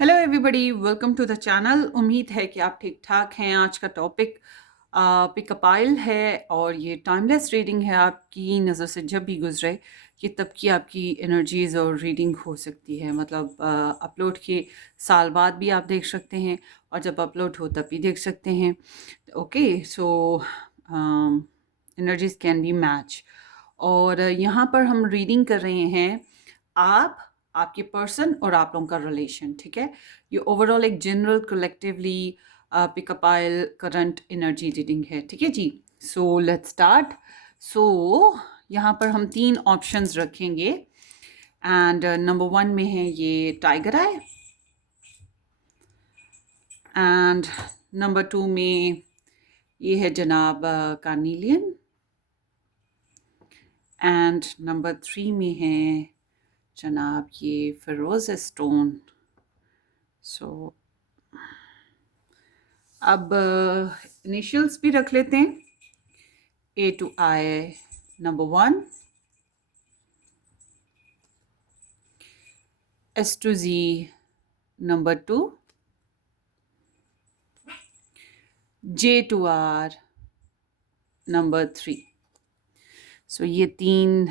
Hello everybody, welcome to the channel. उम्मीद है कि आप ठीक ठाक हैं। आज का टॉपिक पिकअप आइल है और ये टाइमलेस रीडिंग है। आपकी नज़र से जब भी गुजरे कि तब की आपकी एनर्जीज़ और रीडिंग हो सकती है। मतलब अपलोड के साल बाद भी आप देख सकते हैं और जब अपलोड हो तब भी देख सकते हैं। Okay, so energies can be match. और यहाँ पर हम रीडिंग कर रहे हैं आप, आपके पर्सन और आप लोगों का रिलेशन। ठीक है, ये ओवरऑल एक जनरल कलेक्टिवली पिकअप आइल करंट एनर्जी रीडिंग है। ठीक है जी, सो लेट्स स्टार्ट। सो यहाँ पर हम 3 ऑप्शंस रखेंगे एंड नंबर 1 में है ये टाइगर आई, एंड नंबर 2 में ये है जनाब कार्नीलियन, एंड नंबर 3 में है जनाब ये फिरोज स्टोन। सो अब इनिशियल्स भी रख लेते हैं। A to I number 1, S to Z number 2, J to R number 3। सो ये 3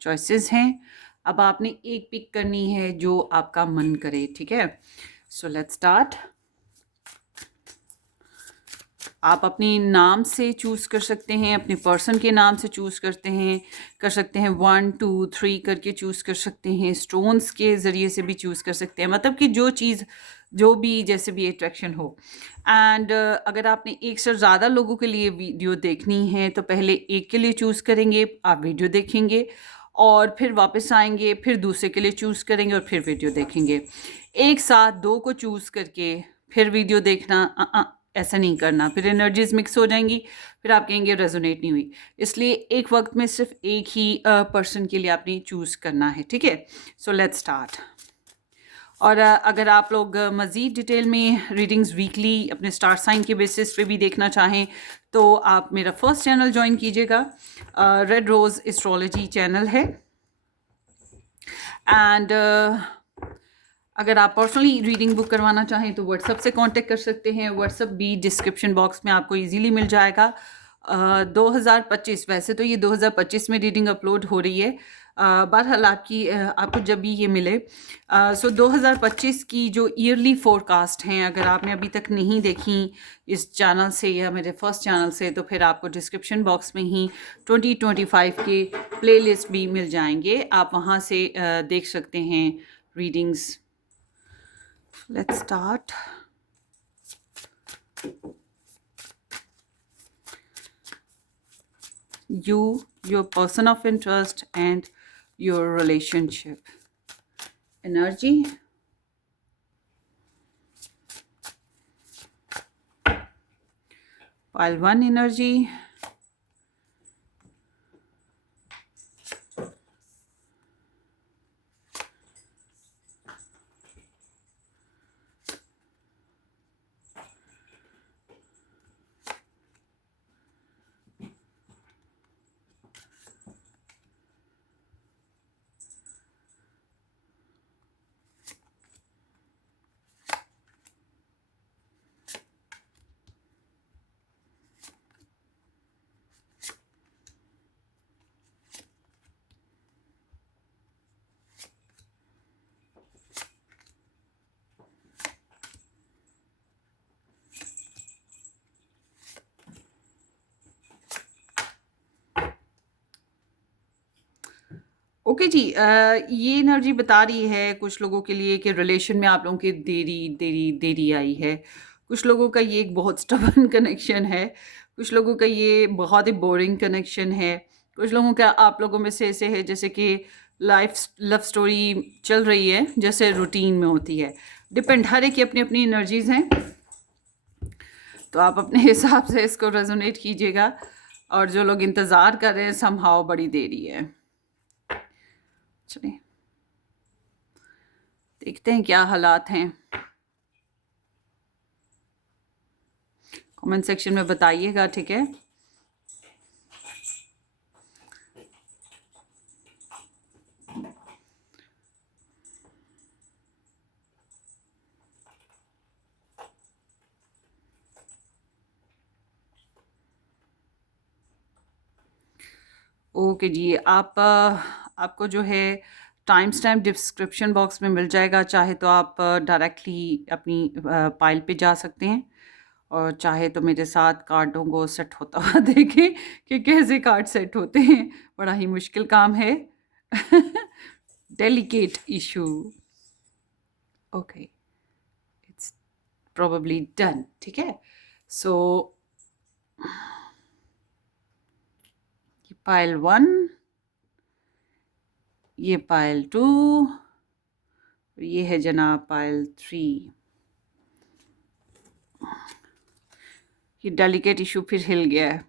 चॉइसेस हैं। अब आपने एक पिक करनी है जो आपका मन करे। ठीक है, सो लेट्स स्टार्ट। आप अपने नाम से चूज़ कर सकते हैं, अपने पर्सन के नाम से चूज़ कर सकते हैं 1 2 3 करके चूज़ कर सकते हैं, स्टोन्स के ज़रिए से भी चूज़ कर सकते हैं। मतलब कि जो चीज़ जो भी जैसे भी अट्रैक्शन हो। एंड अगर आपने एक से ज़्यादा लोगों के लिए वीडियो देखनी है तो पहले एक के लिए चूज़ करेंगे, आप वीडियो देखेंगे और फिर वापस आएंगे, फिर दूसरे के लिए चूज़ करेंगे और फिर वीडियो देखेंगे। एक साथ 2 को चूज़ करके फिर वीडियो देखना ऐसा नहीं करना, फिर एनर्जीज मिक्स हो जाएंगी, फिर आप कहेंगे रेजोनेट नहीं हुई। इसलिए एक वक्त में सिर्फ एक ही पर्सन के लिए आपने चूज़ करना है। ठीक है, सो लेट्स स्टार्ट। और अगर आप लोग मज़ीद डिटेल में रीडिंग्स वीकली अपने स्टार साइन के बेसिस पे भी देखना चाहें तो आप मेरा फर्स्ट चैनल ज्वाइन कीजिएगा। रेड रोज़ एस्ट्रोलॉजी चैनल है। एंड अगर आप पर्सनली रीडिंग बुक करवाना चाहें तो व्हाट्सएप से कांटेक्ट कर सकते हैं। व्हाट्सएप भी डिस्क्रिप्शन बॉक्स में आपको इजीली मिल जाएगा। 2025, वैसे तो ये 2025 में रीडिंग अपलोड हो रही है। बहरहाल आपको जब भी ये मिले। सो 2025 की जो ईयरली फोरकास्ट हैं, अगर आपने अभी तक नहीं देखी इस चैनल से या मेरे फर्स्ट चैनल से, तो फिर आपको डिस्क्रिप्शन बॉक्स में ही 2025 के प्लेलिस्ट भी मिल जाएंगे। आप वहाँ से देख सकते हैं readings. Let's start. You, your person of interest, and your relationship. Energy. Pile 1 energy. Okay जी, ये एनर्जी बता रही है कुछ लोगों के लिए कि रिलेशन में आप लोगों की देरी देरी देरी आई है। कुछ लोगों का ये एक बहुत स्टबर्न कनेक्शन है। कुछ लोगों का ये बहुत ही बोरिंग कनेक्शन है। कुछ लोगों का आप लोगों में से ऐसे है जैसे कि लाइफ लव स्टोरी चल रही है जैसे रूटीन में होती है। डिपेंड, हर एक की अपनी अपनी एनर्जीज हैं, तो आप अपने हिसाब से इसको रेजोनेट कीजिएगा। और जो लोग इंतज़ार कर रहे हैं समहाउ बड़ी देरी है। चलिए देखते हैं क्या हालात हैं। कमेंट सेक्शन में बताइएगा। ठीक है, ओके जी, आपको जो है टाइम स्टैम्प डिस्क्रिप्शन बॉक्स में मिल जाएगा। चाहे तो आप डायरेक्टली अपनी पाइल पे जा सकते हैं, और चाहे तो मेरे साथ कार्डों को सेट होता हुआ देखें कि कैसे कार्ड सेट होते हैं। बड़ा ही मुश्किल काम है। Delicate issue. Okay, it's probably done. ठीक है, सो पाइल 1, ये पाइल 2, ये है जनाब पाइल 3। ये डेलिकेट इशू फिर हिल गया है।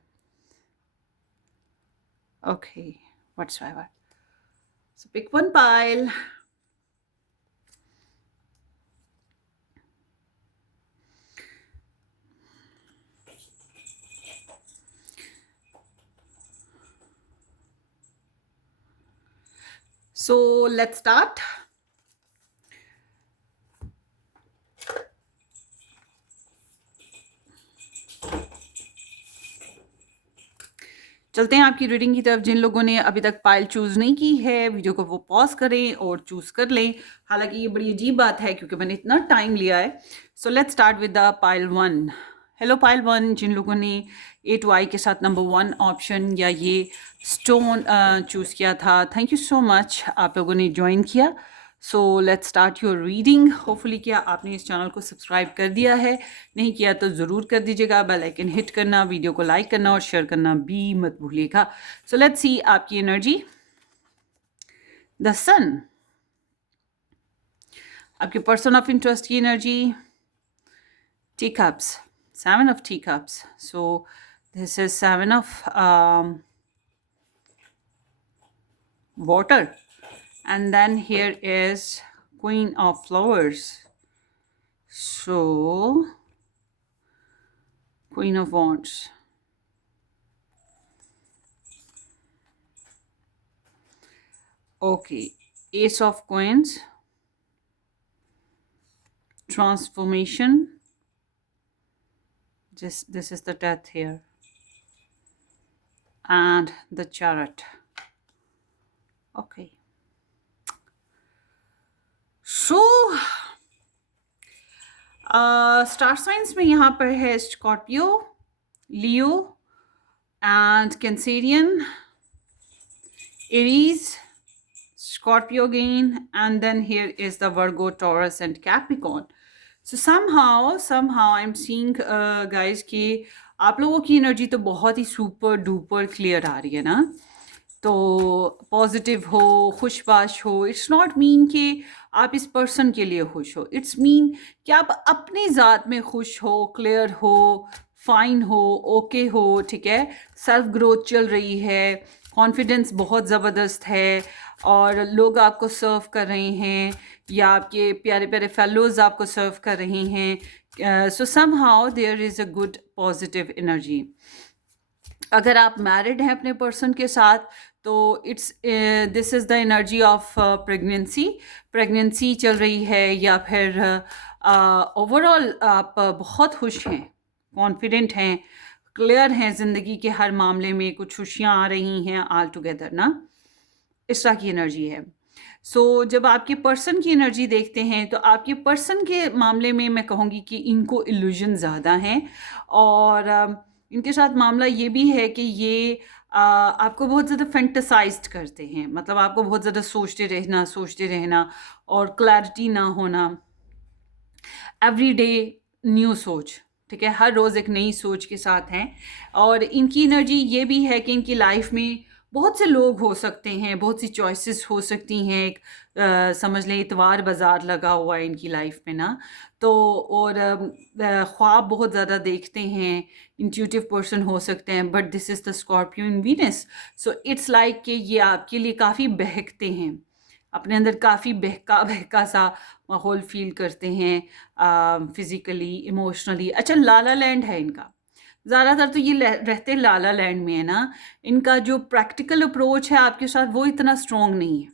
Okay, whatsoever, so pick one pile. So let's start. चलते हैं आपकी रीडिंग की तरफ। जिन लोगों ने अभी तक पाइल चूज़ नहीं की है, वीडियो को वो पॉज करें और चूज़ कर लें। हालांकि ये बड़ी अजीब बात है क्योंकि मैंने इतना टाइम लिया है। So let's start with the pile 1। Hello pile 1, जिन लोगों ने ए टू आई के साथ नंबर 1 ऑप्शन या ये स्टोन चूज़ किया था, थैंक यू सो मच, आप लोगों ने ज्वाइन किया। So let's start your reading. Hopefully क्या आपने इस चैनल को सब्सक्राइब कर दिया है, नहीं किया तो ज़रूर कर दीजिएगा। बेल आइकन हिट करना, वीडियो को लाइक करना और शेयर करना भी मत भूलिएगा। सो लेट्स सी आपकी एनर्जी। द सन, आपके पर्सन ऑफ इंटरेस्ट की energy. T cups, 7 of T cups. So this is 7 of water, and then here is Queen of Flowers. So Queen of Wands. Okay, Ace of Coins, Transformation. This is the death here, and the Chariot. Okay, so star signs में यहाँ पर है Scorpio, Leo and Cancerian, Aries, Scorpio again, and then here is the Virgo, Taurus and Capricorn. So somehow I'm seeing guys कि आप लोगों की energy तो बहुत ही सुपर डुपर क्लियर आ रही है ना। तो पॉजिटिव हो, खुशबाश हो। इट्स नॉट मीन कि आप इस पर्सन के लिए खुश हो, इट्स मीन कि आप अपनी ज़ात में खुश हो, क्लियर हो, फाइन हो, ओके हो। ठीक है, सेल्फ ग्रोथ चल रही है, कॉन्फिडेंस बहुत ज़बरदस्त है, और लोग आपको सर्व कर रहे हैं या आपके प्यारे प्यारे फेलोज़ आपको सर्व कर रहे हैं। So somehow there is a good positive energy. अगर आप मैरिड हैं अपने पर्सन के साथ, तो it's this is the energy of pregnancy चल रही है, या फिर ओवरऑल आप बहुत खुश हैं, कॉन्फिडेंट हैं, क्लियर हैं ज़िंदगी के हर मामले में, कुछ खुशियाँ आ रही हैं ऑल टुगेदर ना, इस तरह की एनर्जी है। सो जब आपके पर्सन की एनर्जी देखते हैं तो आपके पर्सन के मामले में मैं कहूँगी कि इनको इल्यूजन ज़्यादा हैं, और इनके साथ मामला ये भी है कि ये आपको बहुत ज़्यादा फैंटेसाइज्ड करते हैं। मतलब आपको बहुत ज़्यादा सोचते रहना और क्लैरिटी ना होना, एवरीडे न्यू सोच। ठीक है, हर रोज़ एक नई सोच के साथ हैं। और इनकी एनर्जी ये भी है कि इनकी लाइफ में बहुत से लोग हो सकते हैं, बहुत सी चॉइसेस हो सकती हैं। एक समझ लें इतवार बाज़ार लगा हुआ है इनकी लाइफ में ना। तो और ख्वाब बहुत ज़्यादा देखते हैं, इंट्यूटिव पर्सन हो सकते हैं, but this is the Scorpio in Venus. So it's like कि ये आपके लिए काफ़ी बहकते हैं, अपने अंदर काफ़ी बहका बहका सा माहौल फील करते हैं, फिज़िकली, इमोशनली। अच्छा, लाला लैंड है इनका, ज़्यादातर तो ये रहते लाला लैंड में है ना। इनका जो प्रैक्टिकल अप्रोच है आपके साथ वो इतना स्ट्रॉन्ग नहीं है,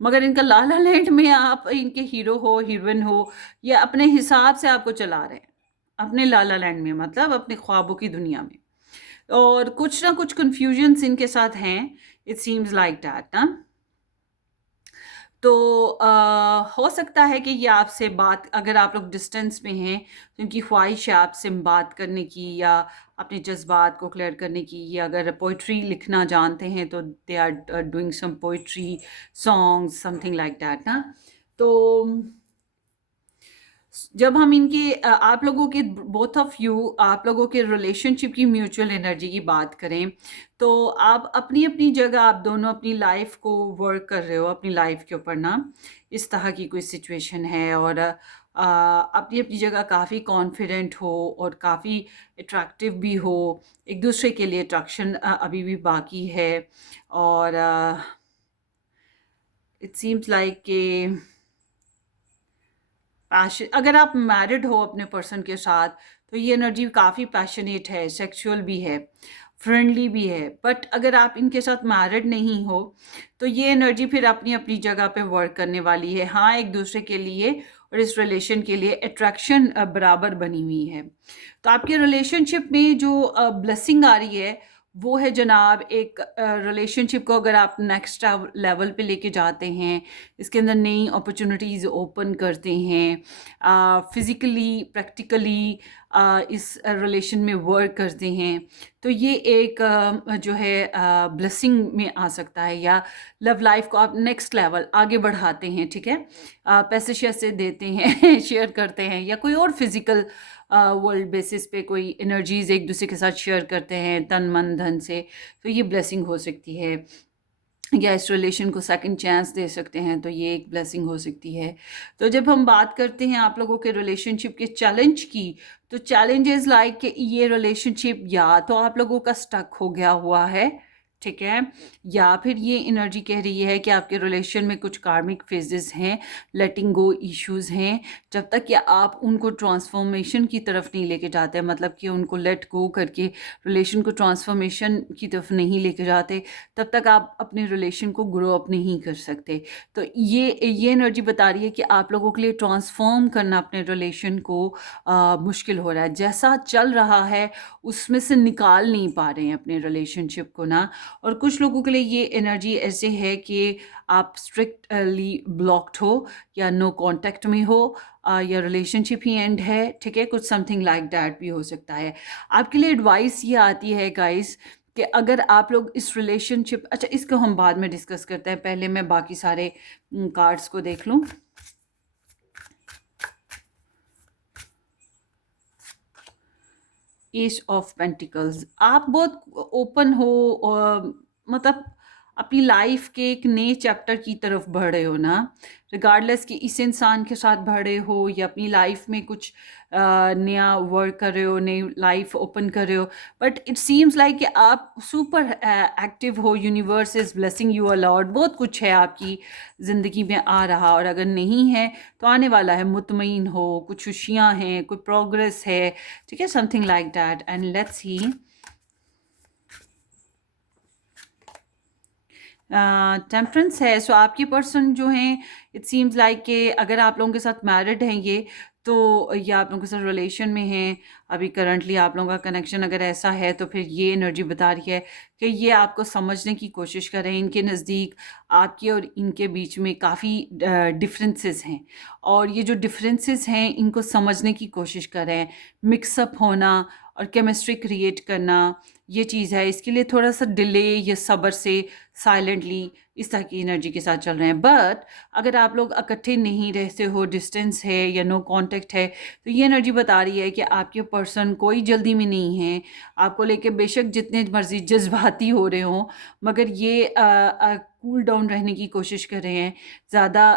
मगर इनका लाला लैंड में आप इनके हीरो हो, हीरोइन हो, या अपने हिसाब से आपको चला रहे हैं अपने लाला लैंड में, मतलब अपने ख्वाबों की दुनिया में। और कुछ ना कुछ कन्फ्यूजन्स इनके साथ हैं, इट सीम्स लाइक दैट ना। तो हो सकता है कि ये आपसे बात, अगर आप लोग डिस्टेंस में हैं तो इनकी ख्वाहिश है आपसे बात करने की या अपने जज्बात को क्लियर करने की, या अगर पोइट्री लिखना जानते हैं तो they are doing some poetry songs something like that ना। तो जब हम इनके आप लोगों के, बोथ ऑफ यू, आप लोगों के रिलेशनशिप की म्यूचुअल एनर्जी की बात करें तो आप अपनी अपनी जगह, आप दोनों अपनी लाइफ को वर्क कर रहे हो अपनी लाइफ के ऊपर ना, इस तरह की कोई सिचुएशन है, और अपनी अपनी जगह काफ़ी कॉन्फिडेंट हो और काफ़ी अट्रैक्टिव भी हो, एक दूसरे के लिए अट्रैक्शन अभी भी बाकी है। और इट सीम्स लाइक कि पैशन, अगर आप मैरिड हो अपने पर्सन के साथ तो ये एनर्जी काफ़ी पैशनेट है, सेक्सुअल भी है, फ्रेंडली भी है। बट अगर आप इनके साथ मैरिड नहीं हो तो ये एनर्जी फिर अपनी अपनी जगह पे वर्क करने वाली है। हाँ, एक दूसरे के लिए और इस रिलेशन के लिए अट्रैक्शन बराबर बनी हुई है। तो आपके रिलेशनशिप में जो ब्लेसिंग आ रही है वो है जनाब, एक रिलेशनशिप को अगर आप नेक्स्ट लेवल पे लेके जाते हैं, इसके अंदर नई अपॉर्चुनिटीज़ ओपन करते हैं, फिज़िकली प्रैक्टिकली इस रिलेशन में वर्क करते हैं, तो ये एक जो है ब्लेसिंग में आ सकता है, या लव लाइफ को आप नेक्स्ट लेवल आगे बढ़ाते हैं, ठीक है। पैसे शैसे देते हैं शेयर करते हैं, या कोई और फिज़िकल वर्ल्ड बेसिस पे कोई एनर्जीज़ एक दूसरे के साथ शेयर करते हैं तन मन धन से, तो ये ब्लेसिंग हो सकती है। या इस रिलेशन को सेकंड चांस दे सकते हैं, तो ये एक ब्लेसिंग हो सकती है। तो जब हम बात करते हैं आप लोगों के रिलेशनशिप के चैलेंज की, तो चैलेंजेस लाइक कि ये रिलेशनशिप या तो आप लोगों का स्टक हो गया हुआ है, ठीक है, या फिर ये एनर्जी कह रही है कि आपके रिलेशन में कुछ कार्मिक फेजेस हैं, लेटिंग गो इश्यूज हैं। जब तक कि आप उनको ट्रांसफॉर्मेशन की तरफ नहीं लेके जाते, मतलब कि उनको लेट गो करके रिलेशन को ट्रांसफॉर्मेशन की तरफ नहीं लेके जाते, तब तक आप अपने रिलेशन को ग्रो अप नहीं कर सकते। तो ये एनर्जी बता रही है कि आप लोगों के लिए ट्रांसफॉर्म करना अपने रिलेशन को मुश्किल हो रहा है, जैसा चल रहा है उसमें से निकाल नहीं पा रहे हैं अपने रिलेशनशिप को ना। और कुछ लोगों के लिए ये एनर्जी ऐसे है कि आप स्ट्रिक्टली ब्लॉक्ड हो, या नो कांटेक्ट में हो, या रिलेशनशिप ही एंड है, ठीक है, कुछ समथिंग लाइक दैट भी हो सकता है। आपके लिए एडवाइस ये आती है गाइस कि अगर आप लोग इस रिलेशनशिप, अच्छा इसको हम बाद में डिस्कस करते हैं, पहले मैं बाकी सारे कार्ड्स को देख लूँ। एस ऑफ पेंटिकल्स, आप बहुत ओपन हो, और मतलब अपनी लाइफ के एक नए चैप्टर की तरफ बढ़ रहे हो ना, रिगार्डलेस कि इस इंसान के साथ बढ़ रहे हो या अपनी लाइफ में कुछ नया वर्क कर रहे हो, नई लाइफ ओपन कर रहे हो, बट इट सीम्स लाइक कि आप सुपर एक्टिव हो, universe is blessing you a lot, बहुत कुछ है आपकी ज़िंदगी में आ रहा, और अगर नहीं है तो आने वाला है, मुतमईन हो, कुछ खुशियाँ हैं, कोई प्रोग्रेस है, ठीक है, something like that. And let's see, temperance है। सो आपके पर्सन जो हैं, इट सीम्स लाइक कि अगर आप लोगों के साथ मैरिड हैं ये, तो या आप लोगों के साथ रिलेशन में हैं अभी करंटली, आप लोगों का कनेक्शन अगर ऐसा है तो फिर ये एनर्जी बता रही है कि ये आपको समझने की कोशिश करें। इनके नज़दीक आपके और इनके बीच में काफ़ी डिफरेंसेस हैं, और ये जो डिफरेंसेस हैं इनको समझने की कोशिश करें। मिक्सअप होना और केमिस्ट्री क्रिएट करना, ये चीज़ है, इसके लिए थोड़ा सा डिले या सब्र से साइलेंटली इस तरह की एनर्जी के साथ चल रहे हैं। बट अगर आप लोग इकट्ठे नहीं रहते हो, डिस्टेंस है या नो कांटेक्ट है, तो ये एनर्जी बता रही है कि आपके पर्सन कोई जल्दी में नहीं है आपको लेके, बेशक जितने मर्जी जज्बाती हो रहे हो, मगर ये कूल डाउन रहने की कोशिश कर रहे हैं, ज़्यादा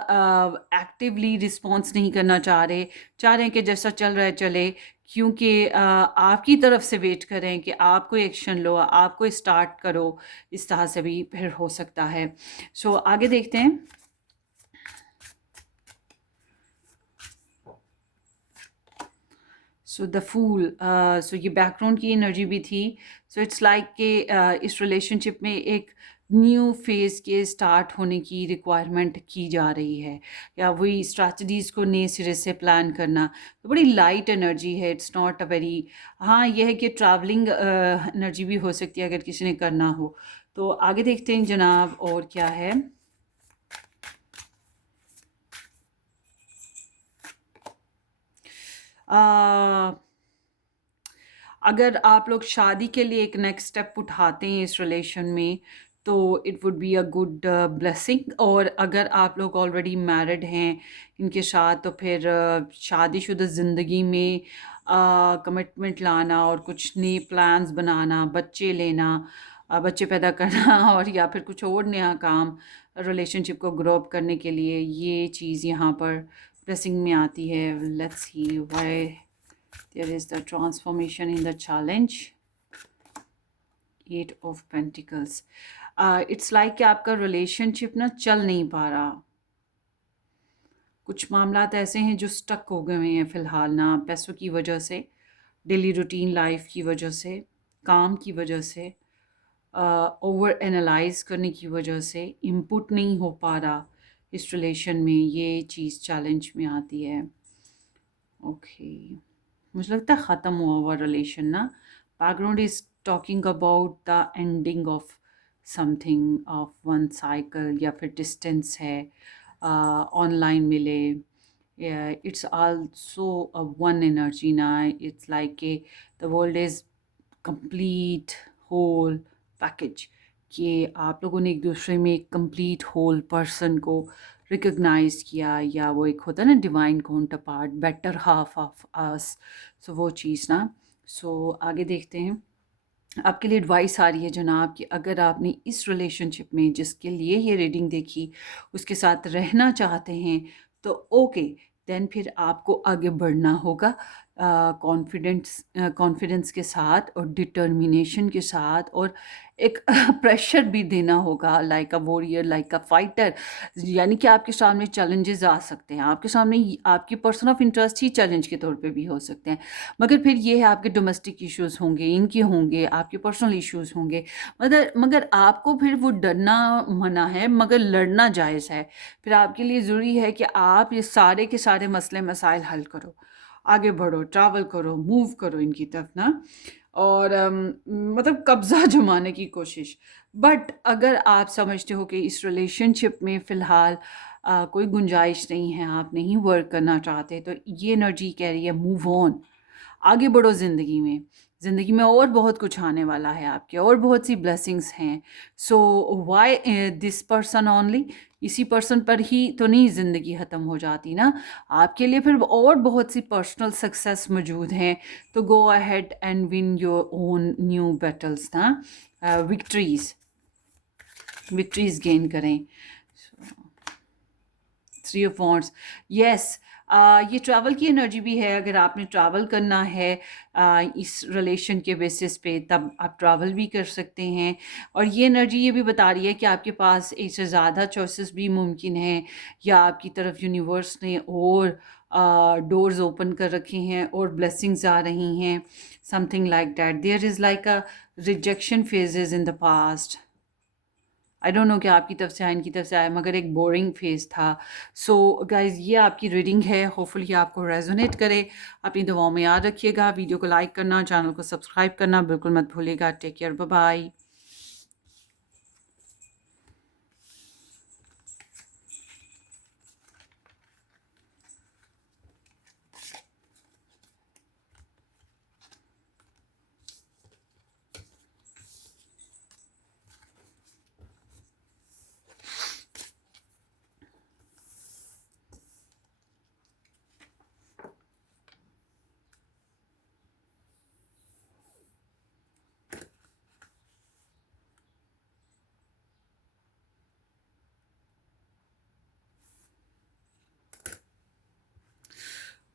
एक्टिवली रिस्पॉन्स नहीं करना चाह रहे हैं कि जैसा चल रहा है चले, क्योंकि आपकी तरफ से वेट करें कि आप कोई एक्शन लो, आप कोई स्टार्ट करो, इस तरह से भी फिर हो सकता है। सो आगे देखते हैं। सो द फूल, सो ये बैकग्राउंड की एनर्जी भी थी। सो इट्स लाइक कि इस रिलेशनशिप में एक न्यू फेज़ के स्टार्ट होने की रिक्वायरमेंट की जा रही है, या वही स्ट्रैटेजीज़ को नए सिरे से प्लान करना। तो बड़ी लाइट एनर्जी है, इट्स नॉट अ वेरी, हाँ, ये है कि ट्रैवलिंग एनर्जी भी हो सकती है अगर किसी ने करना हो। तो आगे देखते हैं जनाब और क्या है। आ, अगर आप लोग शादी के लिए एक नेक्स्ट स्टेप उठाते हैं इस रिलेशन में, तो it would be a good blessing. और अगर आप लोग ऑलरेडी मैरिड हैं इनके साथ, तो फिर शादीशुदा ज़िंदगी में कमिटमेंट लाना और कुछ नए प्लान्स बनाना, बच्चे लेना, बच्चे पैदा करना और या फिर कुछ और नया काम रिलेशनशिप को ग्रो अप करने के लिए, ये चीज़ यहाँ पर ब्लेसिंग में आती है। Let's see why there is the transformation in the challenge. 8 of Pentacles. It's like कि आपका रिलेशनशिप ना चल नहीं पा रहा। कुछ मामलात ऐसे हैं जो स्टक हो गए हैं फ़िलहाल ना, पैसों की वजह से, डेली रूटीन लाइफ की वजह से, काम की वजह से, ओवर एनालाइज करने की वजह से इनपुट नहीं हो पा रहा इस रिलेशन में, ये चीज़ चैलेंज में आती है। ओके, मुझे लगता है ख़त्म हुआ हुआ रिलेशन ना। Background is talking about the ending of something, of one cycle, या फिर डिस्टेंस है, ऑनलाइन मिले। It's also a one energy ना, इट्स लाइक के the world is complete whole package, कि आप लोगों ने एक दूसरे में एक कंप्लीट होल पर्सन को रिकग्नाइज किया, या वो एक होता है ना divine counterpart, better half of us. So वो चीज़ ना। सो आगे देखते हैं। आपके लिए एडवाइस आ रही है जनाब कि अगर आपने इस रिलेशनशिप में जिसके लिए ये रीडिंग देखी उसके साथ रहना चाहते हैं, तो ओके, देन फिर आपको आगे बढ़ना होगा कॉन्फिडेंस के साथ और डिटर्मिनेशन के साथ, और एक प्रेशर भी देना होगा, like a warrior, like a fighter. यानी कि आपके सामने चैलेंजेस आ सकते हैं, आपके सामने आपकी person of interest he challenge के तौर पे भी हो सकते हैं, मगर फिर ये है आपके डोमेस्टिक इश्यूज होंगे, इनके होंगे, आपके पर्सनल इश्यूज होंगे, मगर आपको फिर वो डरना मना है, मगर लड़ना जायज़ है। फिर आपके लिए ज़रूरी है कि आप ये सारे के सारे मसले मसाइल हल करो, आगे बढ़ो, ट्रैवल करो, मूव करो इनकी तरफ ना, और मतलब कब्ज़ा जमाने की कोशिश। बट अगर आप समझते हो कि इस रिलेशनशिप में फ़िलहाल कोई गुंजाइश नहीं है, आप नहीं वर्क करना चाहते, तो ये एनर्जी कह रही है मूव ऑन, आगे बढ़ो ज़िंदगी में। ज़िंदगी में और बहुत कुछ आने वाला है आपके, और बहुत सी ब्लेसिंग्स हैं। So why this person only, इसी पर्सन पर ही तो नहीं ज़िंदगी ख़त्म हो जाती ना, आपके लिए फिर और बहुत सी पर्सनल सक्सेस मौजूद हैं। तो go ahead and win your own new battles ना, विक्ट्रीज गेन करें। थ्री ऑफ वॉन्ड्स, यस, ये ट्रैवल की एनर्जी भी है। अगर आपने ट्रैवल करना है इस रिलेशन के बेसिस पे, तब आप ट्रैवल भी कर सकते हैं। और ये एनर्जी ये भी बता रही है कि आपके पास इससे ज़्यादा चॉइसेस भी मुमकिन हैं, या आपकी तरफ यूनिवर्स ने और डोर्स ओपन कर रखे हैं और ब्लेसिंग्स आ रही हैं, something like that. There is like a rejection phases in the past. I don't know कि आपकी तरफ से आया, इनकी तरफ से आया, मगर एक बोरिंग फेज़ था। सो गाइज़, ये आपकी रीडिंग है, होपफुली आपको रेजोनेट करे। अपनी दुआओं में याद रखिएगा। वीडियो को लाइक करना, चैनल को सब्सक्राइब करना बिल्कुल मत भूलिएगा। Take care, bye bye.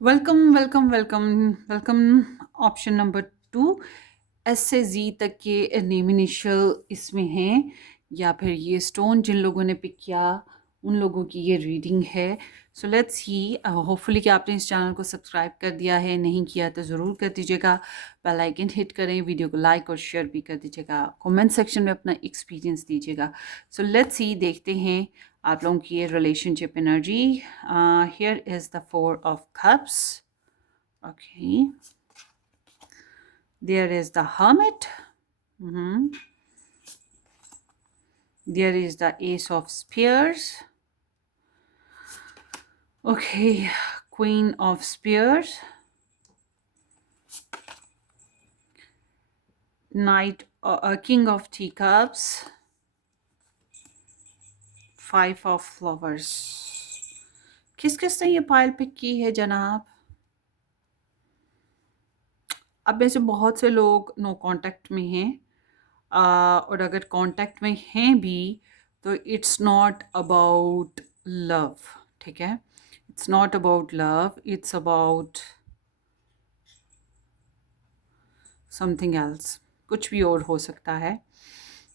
Welcome welcome welcome welcome. Option number 2, S से जी तक के नेम इनिशियल इसमें हैं, या फिर ये स्टोन जिन लोगों ने पिक किया उन लोगों की ये रीडिंग है। सो लेट्स सी, होपफुली कि आपने इस चैनल को सब्सक्राइब कर दिया है, नहीं किया तो ज़रूर कर दीजिएगा। बेल आइकन हिट करें, वीडियो को लाइक और शेयर भी कर दीजिएगा, कमेंट सेक्शन में अपना एक्सपीरियंस दीजिएगा। सो लेट्स सी, देखते हैं आप लोगों की ये relationship energy. Here is the 4 of cups. Okay, there is the hermit. There is the Ace of Spears. Okay, Queen of Spears. Knight, King of Teacups. 5 of Flowers. किस किस ने ये पाइल पिक की है जनाब? अब में से बहुत से लोग नो कांटेक्ट में हैं, और अगर कांटेक्ट में हैं भी तो इट्स नॉट अबाउट लव, ठीक है? It's not about love, it's about something else, कुछ भी और हो सकता है।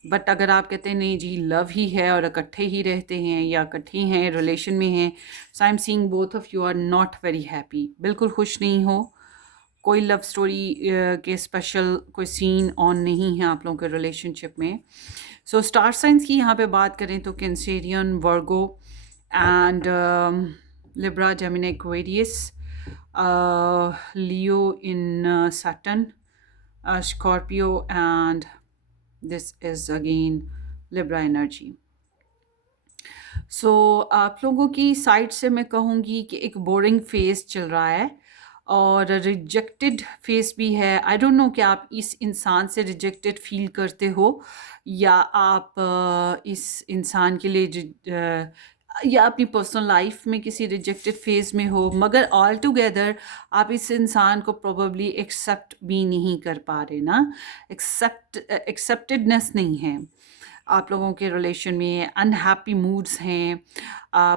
बट अगर आप कहते हैं नहीं जी लव ही है और इकट्ठे ही रहते हैं या इकट्ठे हैं, रिलेशन में हैं, so I am seeing both of you are not very happy, बिल्कुल खुश नहीं हो। कोई लव स्टोरी के स्पेशल कोई सीन ऑन नहीं है आप लोगों के रिलेशनशिप में। सो स्टार साइंस की यहाँ पे बात करें तो Cancerian, Virgo and Libra, Gemini, Aquarius, Leo in Saturn, Scorpio, and this is again Libra energy. So आप लोगों की साइड से मैं कहूँगी कि एक बोरिंग फेस चल रहा है और रिजेक्टेड फेस भी है। आई डोंट नो कि आप इस इंसान से रिजेक्टेड फील करते हो या आप इस इंसान के लिए या अपनी पर्सनल लाइफ में किसी रिजेक्टेड फेज में हो, मगर ऑल टुगेदर आप इस इंसान को प्रोबेबली एक्सेप्ट भी नहीं कर पा रहे ना। एक्सेप्टेडनेस नहीं है आप लोगों के रिलेशन में, अनहैप्पी मूड्स हैं,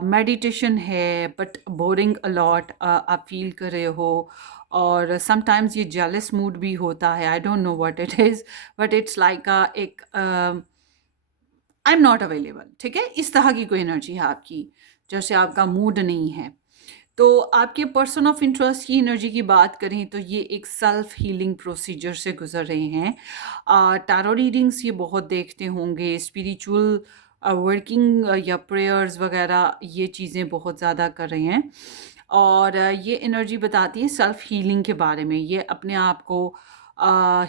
मेडिटेशन है बट बोरिंग अलॉट आप फील कर रहे हो, और समटाइम्स ये जेलस मूड भी होता है। आई don't know what it is but it's like एक आई एम नॉट अवेलेबल, ठीक है? इस तरह की कोई एनर्जी है आपकी, जैसे आपका मूड नहीं है। तो आपके पर्सन ऑफ इंटरेस्ट की एनर्जी की बात करें तो ये एक सेल्फ हीलिंग प्रोसीजर से गुजर रहे हैं। टैरो रीडिंग्स ये बहुत देखते होंगे, स्पिरिचुअल वर्किंग या प्रेयर्स वगैरह ये चीज़ें बहुत ज़्यादा कर रहे हैं, और ये एनर्जी बताती है सेल्फ हीलिंग के बारे में। ये अपने आप को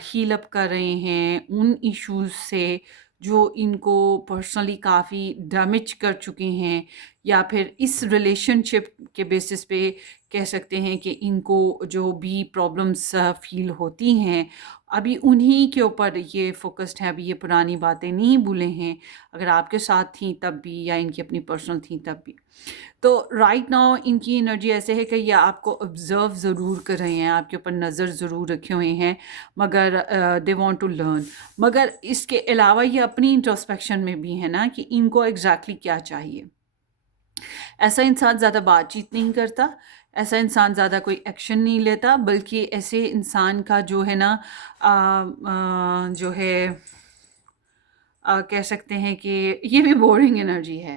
हील अप कर रहे हैं उन इश्यूज से जो इनको पर्सनली काफ़ी डैमेज कर चुके हैं, या फिर इस रिलेशनशिप के बेसिस पे कह सकते हैं कि इनको जो भी प्रॉब्लम्स फील होती हैं अभी उन्हीं के ऊपर ये फोकस्ड है। अभी ये पुरानी बातें नहीं भूले हैं, अगर आपके साथ थी तब भी या इनकी अपनी पर्सनल थी तब भी। तो राइट नाउ इनकी एनर्जी ऐसे है कि ये आपको ऑब्ज़र्व ज़रूर कर रहे हैं, आपके ऊपर नज़र ज़रूर रखे हुए हैं, मगर दे वांट टू लर्न। मगर इसके अलावा ये अपनी इंट्रोस्पेक्शन में भी है ना कि इनको एग्जैक्टली क्या चाहिए। ऐसा इंसान ज़्यादा बातचीत नहीं करता, ऐसा इंसान ज़्यादा कोई एक्शन नहीं लेता, बल्कि ऐसे इंसान का जो है ना जो है कह सकते हैं कि ये भी बोरिंग एनर्जी है।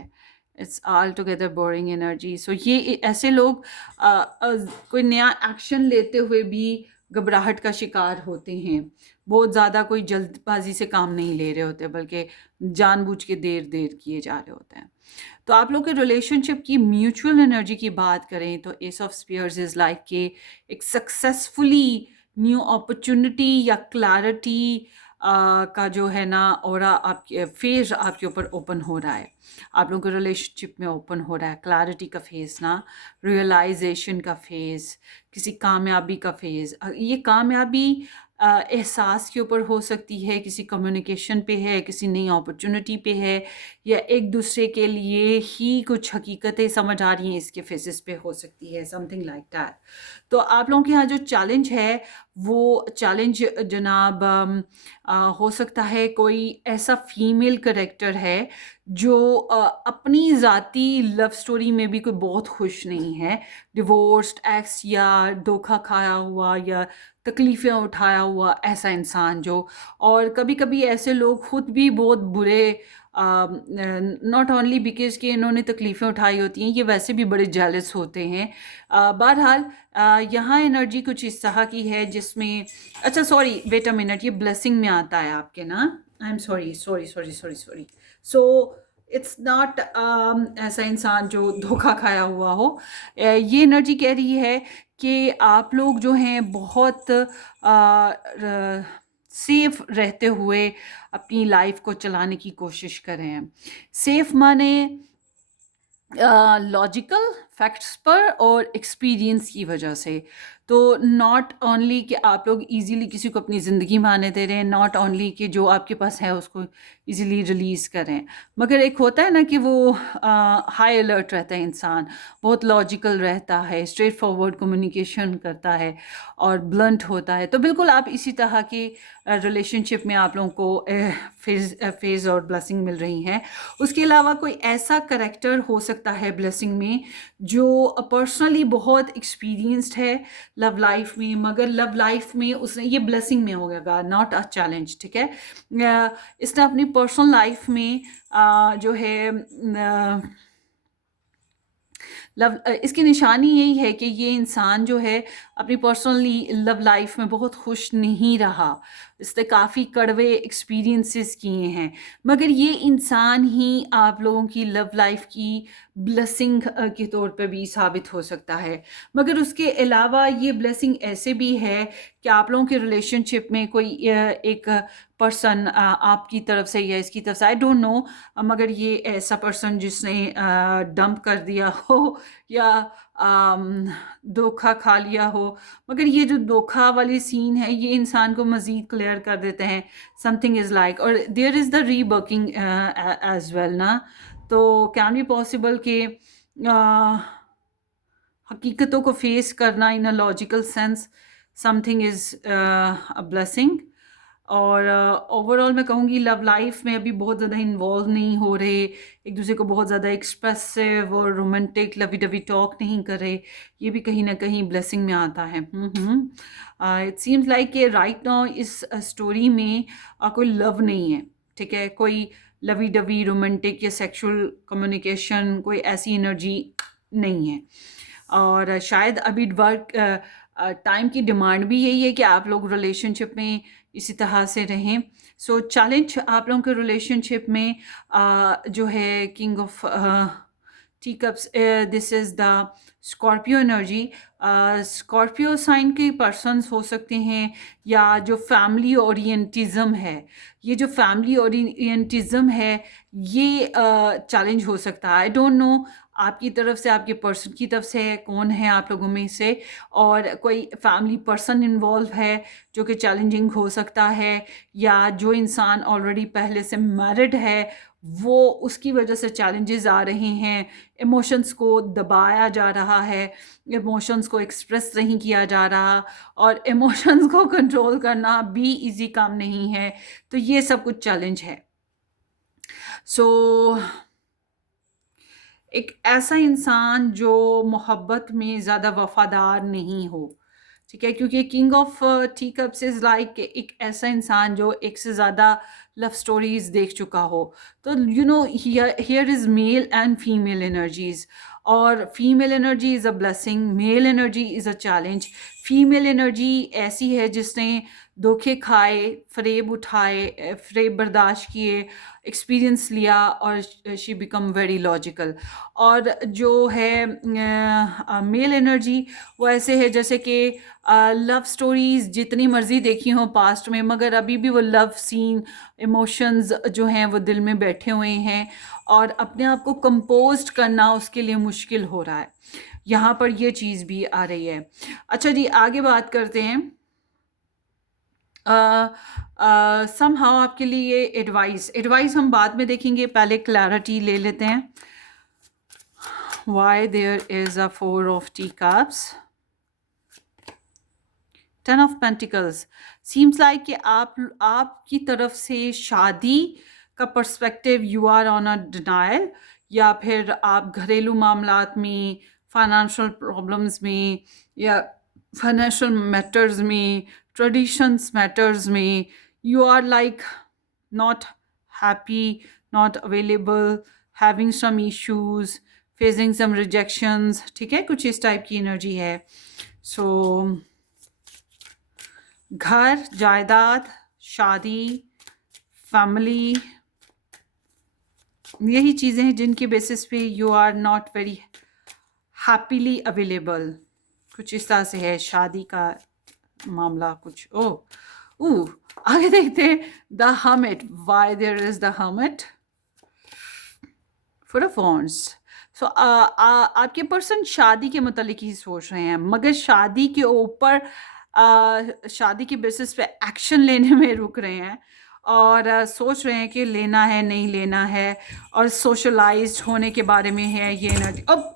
It's all together boring energy. So ये ऐसे लोग कोई नया एक्शन लेते हुए भी घबराहट का शिकार होते हैं। बहुत ज़्यादा कोई जल्दबाजी से काम नहीं ले रहे होते, बल्कि जानबूझ के देर किए जा रहे होते हैं। तो आप लोग के रिलेशनशिप की म्यूचुअल एनर्जी की बात करें तो ace of spears is like के एक सक्सेसफुली न्यू अपॉर्चुनिटी या क्लैरिटी का जो है ना ऑरा आपके फेज आपके ऊपर ओपन हो रहा है, आप लोगों के रिलेशनशिप में ओपन हो रहा है। क्लैरिटी का फेज़ ना, रियलाइजेशन का फेज़, किसी कामयाबी का फेज़। ये कामयाबी एहसास के ऊपर हो सकती है, किसी कम्युनिकेशन पे है, किसी नई अपॉर्चुनिटी पे है, या एक दूसरे के लिए ही कुछ हकीकतें समझ आ रही हैं इसके फेसेस पे हो सकती है, समथिंग लाइक दैट। तो आप लोगों के यहाँ जो चैलेंज है वो चैलेंज जनाब हो सकता है कोई ऐसा फीमेल करेक्टर है जो अपनी ज़ाती लव स्टोरी में भी कोई बहुत खुश नहीं है, डिवोर्स्ड एक्स या धोखा खाया हुआ या तकलीफ़ें उठाया हुआ ऐसा इंसान जो, और कभी-कभी ऐसे लोग खुद भी बहुत बुरे, नॉट ओनली बिकॉज़ कि इन्होंने तकलीफ़ें उठाई होती हैं, ये वैसे भी बड़े जेलस होते हैं। बहरहाल यहाँ एनर्जी कुछ इस तरह की है जिसमें, अच्छा सॉरी वेट अ मिनट, ये ब्लेसिंग में आता है आपके ना, I am sorry sorry sorry sorry sorry. So it's not ऐसा इंसान जो धोखा खाया हुआ हो। ये एनर्जी कह रही है कि आप लोग जो हैं बहुत सेफ रहते हुए अपनी लाइफ को चलाने की कोशिश कर रहे हैं। सेफ माने लॉजिकल फैक्ट्स पर और एक्सपीरियंस की वजह से। तो नॉट ओनली कि आप लोग इजीली किसी को अपनी ज़िंदगी में आने दे रहे हैं, नॉट ओनली कि जो आपके पास है उसको इजीली रिलीज़ करें, मगर एक होता है ना कि वो हाई अलर्ट रहता है इंसान, बहुत लॉजिकल रहता है, स्ट्रेट फॉरवर्ड कम्युनिकेशन करता है और ब्लंट होता है। तो बिल्कुल आप इसी तरह की रिलेशनशिप में आप लोगों को फेज़ और ब्लेसिंग मिल रही हैं। उसके अलावा कोई ऐसा करेक्टर हो सकता है ब्लेसिंग में जो पर्सनली बहुत एक्सपीरियंस्ड है लव लाइफ में, मगर लव लाइफ में उसने, ये ब्लेसिंग में होगा नॉट अ चैलेंज, ठीक है। इसने अपनी पर्सनल लाइफ में जो है इसकी निशानी यही है कि ये इंसान जो है अपनी पर्सनली लव लाइफ में बहुत खुश नहीं रहा, इसने काफ़ी कड़वे एक्सपीरियंसेस किए हैं, मगर ये इंसान ही आप लोगों की लव लाइफ की ब्लेसिंग के तौर पे भी साबित हो सकता है। मगर उसके अलावा ये ब्लेसिंग ऐसे भी है कि आप लोगों के रिलेशनशिप में कोई एक पर्सन आपकी तरफ से या इसकी तरफ से, आई डोंट नो, मगर ये ऐसा पर्सन जिसने डंप कर दिया हो या धोखा खा लिया हो, मगर ये जो धोखा वाली सीन है ये इंसान को मज़ीद क्लियर कर देते हैं। समथिंग इज़ लाइक, और there is the reworking as well ना, तो कैन बी पॉसिबल कि हकीकतों को फेस करना in a logical sense, something is a blessing. और ओवरऑल मैं कहूँगी लव लाइफ में अभी बहुत ज़्यादा इन्वॉल्व नहीं हो रहे, एक दूसरे को बहुत ज़्यादा एक्सप्रेसिव और रोमांटिक लवी डवी टॉक नहीं कर रहे, ये भी कहीं ना कहीं ब्लेसिंग में आता है। इट सीम्स लाइक कि राइट नाउ इस स्टोरी में कोई लव नहीं है, ठीक है, कोई लवी डवी रोमांटिक या सेक्सुअल कम्युनिकेशन, कोई ऐसी एनर्जी नहीं है। और शायद अभी वर्क टाइम की डिमांड भी यही है कि आप लोग रिलेशनशिप में इसी तरह से रहें। सो चैलेंज आप लोगों के रिलेशनशिप में जो है king of T cups, this is the Scorpio energy. Scorpio sign के पर्सन्स हो सकते हैं, या जो फैमिली ओरिएंटिज़म है, ये जो फैमिली ओरिएंटिज़म है ये चैलेंज हो सकता है। आई डोंट नो आपकी तरफ से, आपके पर्सन की तरफ से कौन है आप लोगों में से, और कोई फैमिली पर्सन इन्वॉल्व है जो कि चैलेंजिंग हो सकता है, या जो इंसान ऑलरेडी पहले से मैरिड है वो उसकी वजह से चैलेंजेस आ रहे हैं, इमोशंस को दबाया जा रहा है, इमोशंस को एक्सप्रेस नहीं किया जा रहा, और इमोशंस को कंट्रोल करना भी इजी काम नहीं है, तो ये सब कुछ चैलेंज है। सो एक ऐसा इंसान जो मोहब्बत में ज़्यादा वफ़ादार नहीं हो, ठीक है, क्योंकि king of T cups is like एक ऐसा इंसान जो एक से ज़्यादा लव स्टोरीज देख चुका हो। तो you know here is male and female energies, और female energy is a blessing, male energy is a challenge. Female energy ऐसी है जिसने धोखे खाए, फ़रेब उठाए, फ़रेब बर्दाश्त किए, एक्सपीरियंस लिया, और शी बिकम वेरी लॉजिकल। और जो है मेल एनर्जी वो ऐसे है जैसे कि लव स्टोरीज जितनी मर्जी देखी हों पास्ट में, मगर अभी भी वो लव सीन, इमोशंस जो हैं वो दिल में बैठे हुए हैं, और अपने आप को कंपोज्ड करना उसके लिए मुश्किल हो रहा है। यहाँ पर ये चीज़ भी आ रही है। अच्छा जी, आगे बात करते हैं। समहाउ आपके लिए एडवाइस हम बाद में देखेंगे, पहले क्लैरिटी ले लेते हैं। Why there is a 4 of teacups, 10 of pentacles, seems like कि आपकी तरफ से शादी का perspective you are on a denial, या फिर आप घरेलू मामलात में, फाइनेंशियल प्रॉब्लम्स में, या फाइनेंशियल मैटर्स में, ट्रेडिशंस मैटर्स में you are like not happy, not available, having some issues, facing some rejections. ठीक है, कुछ इस टाइप की एनर्जी है. सो घर, जायदाद, शादी, फैमिली, यही चीज़ें हैं जिनके बेसिस पे you are not very happily available. कुछ इस तरह से है शादी का मामला. कुछ आगे देखते हैं. The hermit. Why there is the hermit? For a फॉन्स. सो आपके पर्सन शादी के मुतालिक ही सोच रहे हैं, मगर शादी के ऊपर शादी के बेसिस पे एक्शन लेने में रुक रहे हैं, और सोच रहे हैं कि लेना है नहीं लेना है, और सोशलाइज्ड होने के बारे में है ये एनर्जी. अब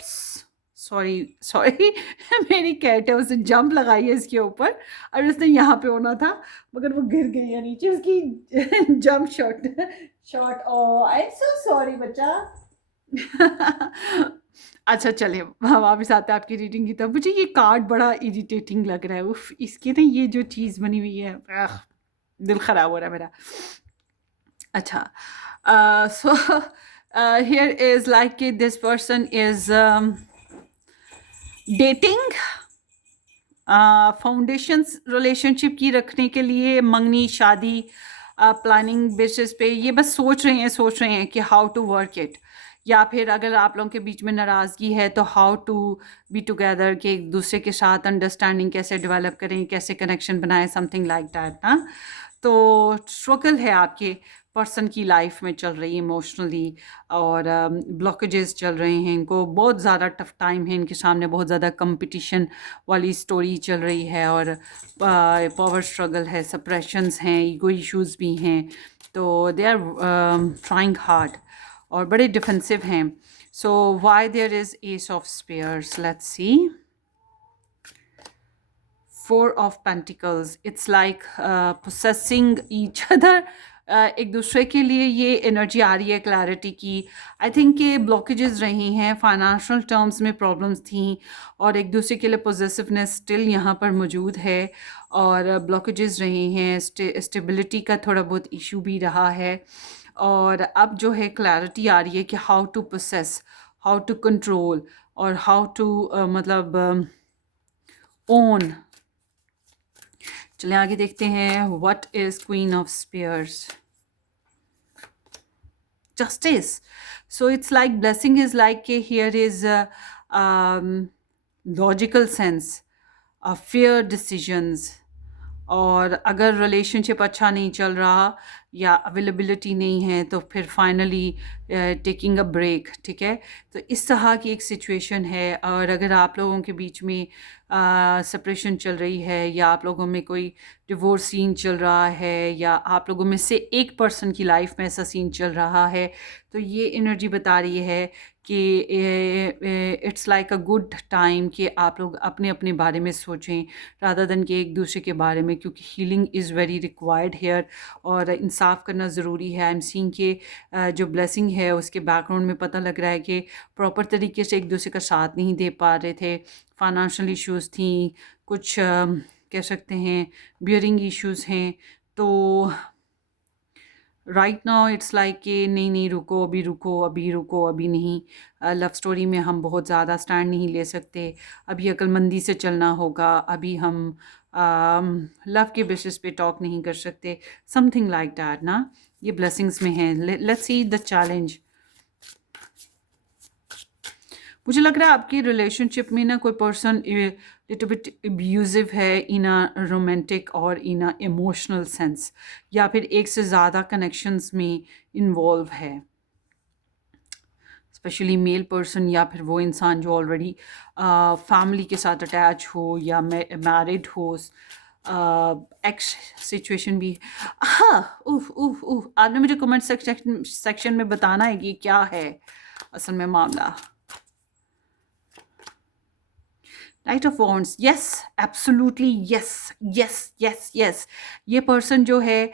सॉरी मेरी कैट है, उसने जंप लगाई है इसके ऊपर, और उसने यहाँ पे होना था मगर वो गिर गई है नीचे. उसकी jump shot. Oh I am so sorry बच्चा. अच्छा चले वापस आते हैं आपकी रीडिंग की तरफ. मुझे ये कार्ड बड़ा इरिटेटिंग लग रहा है. उफ, इसके ना ये जो चीज़ बनी हुई है, दिल ख़राब हो रहा है मेरा. अच्छा, so here is like this person is dating, foundations relationship की रखने के लिए, मंगनी शादी प्लानिंग बेसिस पे ये बस सोच रहे हैं कि हाउ टू वर्क इट, या फिर अगर आप लोगों के बीच में नाराज़गी है तो हाउ टू बी टुगेदर, कि एक दूसरे के साथ अंडरस्टैंडिंग कैसे डेवलप करें, कैसे कनेक्शन बनाएं, समथिंग लाइक दैट ना. तो स्ट्रगल है आपके पर्सन की लाइफ में चल रही है इमोशनली, और ब्लॉकेजेस चल रहे हैं. इनको बहुत ज़्यादा टफ टाइम है, इनके सामने बहुत ज़्यादा कंपटीशन वाली स्टोरी चल रही है, और पावर स्ट्रगल है, सप्रेशंस हैं, ईगो इश्यूज भी हैं. तो दे आर ट्राइंग हार्ड और बड़े डिफेंसिव हैं. So why there is ace of spears. Let's see. Four of Pentacles. It's like possessing each other. एक दूसरे के लिए ये एनर्जी आ रही है क्लैरिटी की. आई थिंक ये ब्लॉकेजेस रही हैं, फाइनेंशियल टर्म्स में प्रॉब्लम्स थी, और एक दूसरे के लिए पोजेसिवनेस स्टिल यहाँ पर मौजूद है, और ब्लॉकेजेस रही हैं. स्टेबिलिटी का थोड़ा बहुत इशू भी रहा है, और अब जो है क्लैरिटी आ रही है कि how to possess, how to control, और हाउ टू मतलब ओन. चलिए आगे देखते हैं. What is queen of spares? Justice. So it's like blessing is like के here is logical sense, fair decisions, और अगर रिलेशनशिप अच्छा नहीं चल रहा या अवेलेबिलिटी नहीं है तो फिर फाइनली टेकिंग अ ब्रेक. ठीक है, तो इस तरह की एक सिचुएशन है. और अगर आप लोगों के बीच में सेपरेशन चल रही है, या आप लोगों में कोई डिवोर्स सीन चल रहा है, या आप लोगों में से एक पर्सन की लाइफ में ऐसा सीन चल रहा है, तो ये एनर्जी बता रही है कि it's like a good time कि आप लोग अपने अपने बारे में सोचें रादर देन कि एक दूसरे के बारे में, क्योंकि healing is very required here, और इंसाफ करना ज़रूरी है. आई एम सीइंग के जो ब्लेसिंग है उसके बैकग्राउंड में पता लग रहा है कि प्रॉपर तरीके से एक दूसरे का साथ नहीं दे पा रहे थे. फाइनेंशियल इश्यूज़ थी, कुछ कह सकते हैं बियरिंग इश्यूज़ हैं. तो राइट नाउ इट्स लाइक कि नहीं रुको, अभी नहीं. लव स्टोरी में हम बहुत ज़्यादा स्टैंड नहीं ले सकते, अभी अक्लमंदी से चलना होगा, अभी हम लव के बेसिस पे टॉक नहीं कर सकते, समथिंग लाइक दैट ना. ये ब्लेसिंग्स में है. Let's see the challenge. मुझे लग रहा है आपकी रिलेशनशिप में ना कोई पर्सन लिटिल बिट अब्यूजिव है इन अ रोमांटिक और इन अ इमोशनल सेंस, या फिर एक से ज़्यादा कनेक्शंस में इन्वॉल्व है, स्पेशली मेल पर्सन, या फिर वो इंसान जो ऑलरेडी फैमिली के साथ अटैच हो या मैरिड हो. एक्स सिचुएशन भी. हाँ, आपने मुझे कमेंट सेक्शन में बताना है कि क्या है असल में मामला. Right of wants, yes, absolutely, yes, yes, yes, yes. ये पर्सन जो है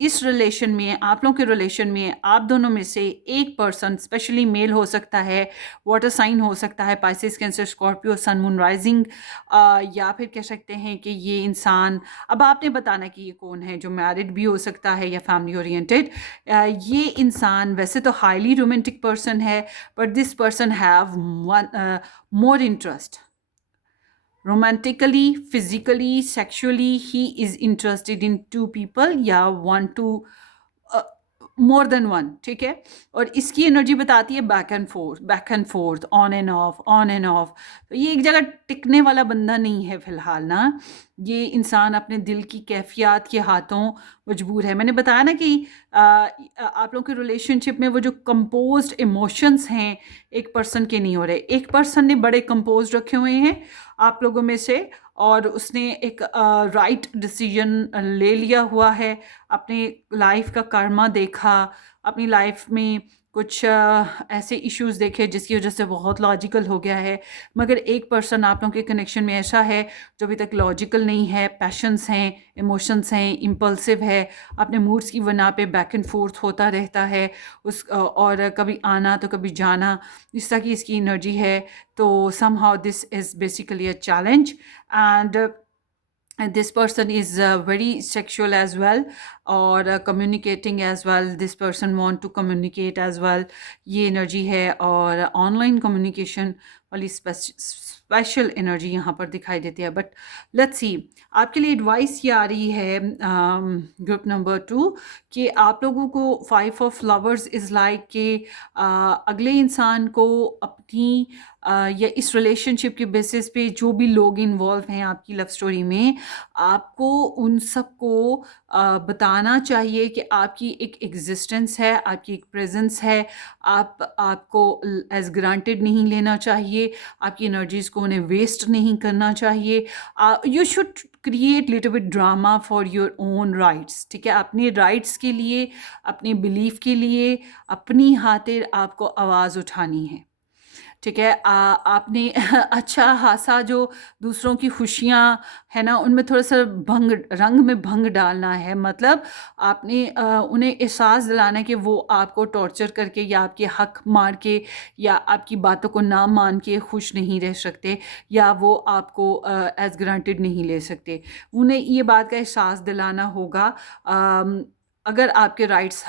इस रिलेशन में, आप लोगों के रिलेशन में, आप दोनों में से एक पर्सन, स्पेशली मेल हो सकता है, वाटर साइन हो सकता है, पाइसेस, कैंसर, स्कॉर्पियो, सन, मून, राइजिंग, या फिर कह सकते हैं कि ये इंसान, अब आपने बताना कि ये कौन है, जो मैरिड भी हो सकता है या फैमिली ओरिएंटेड। ये इंसान वैसे तो हाईली रोमांटिक पर्सन है, but this person have more interest romantically, physically, sexually. He is interested in two people या one to more than one, ठीक है। और इसकी एनर्जी बताती है back and fourth, on end of, on end of. तो ये एक जगह टिकने वाला बंदा नहीं है फिलहाल ना। ये इंसान अपने दिल की कैफियत के हाथों मजबूर है। मैंने बताया ना कि आप लोगों के रिलेशनशिप में वो जो कंपोज्ड इमोशंस हैं एक पर्सन के नहीं हो रहे। एक पर्सन ने बड़े कंपोज्ड रखे हुए हैं आप लोगों में से, और उसने एक राइट डिसीजन ले लिया हुआ है, अपनी लाइफ का कर्मा देखा, अपनी लाइफ में कुछ ऐसे इश्यूज देखे जिसकी वजह से बहुत लॉजिकल हो गया है। मगर एक पर्सन आप लोगों के कनेक्शन में ऐसा है जो अभी तक लॉजिकल नहीं है, पैशंस हैं, इमोशंस हैं, इम्पल्सिव है, अपने मूड्स की वजह पे बैक एंड फोर्थ होता रहता है और कभी आना तो कभी जाना, इस तरह की इसकी एनर्जी है। तो somehow this is basically a challenge, and this person is very sexual as well, or communicating as well. This person want to communicate as well, ये एनर्जी है। और ऑनलाइन कम्युनिकेशन वाली स्पेशल एनर्जी यहाँ पर दिखाई देती है। बट लेट्स सी, आपके लिए एडवाइस ये आ रही है ग्रुप नंबर 2 कि आप लोगों को 5 ऑफ फ्लावर्स इज़ लाइक कि अगले इंसान को अपनी या इस रिलेशनशिप के बेसिस पे जो भी लोग इन्वॉल्व हैं आपकी लव स्टोरी में, आपको उन सबको बताना चाहिए कि आपकी एक एग्जिस्टेंस है, आपकी एक प्रेजेंस है। आपको एज ग्रांटेड नहीं लेना चाहिए, आपकी एनर्जीज को उन्हें वेस्ट नहीं करना चाहिए। You should create little bit drama for your own rights, ठीक है। अपने राइट्स के लिए, अपने बिलीफ के लिए, अपनी खातिर आपको आवाज़ उठानी है, ठीक है। आपने अच्छा खासा जो दूसरों की खुशियाँ है ना, उनमें थोड़ा सा रंग में भंग डालना है। मतलब आपने उन्हें एहसास दिलाना है कि वो आपको टॉर्चर करके या आपके हक मार के या आपकी बातों को ना मान के खुश नहीं रह सकते, या वो आपको एज ग्रांटेड नहीं ले सकते। उन्हें ये बात का एहसास दिलाना होगा अगर आपके राइट्स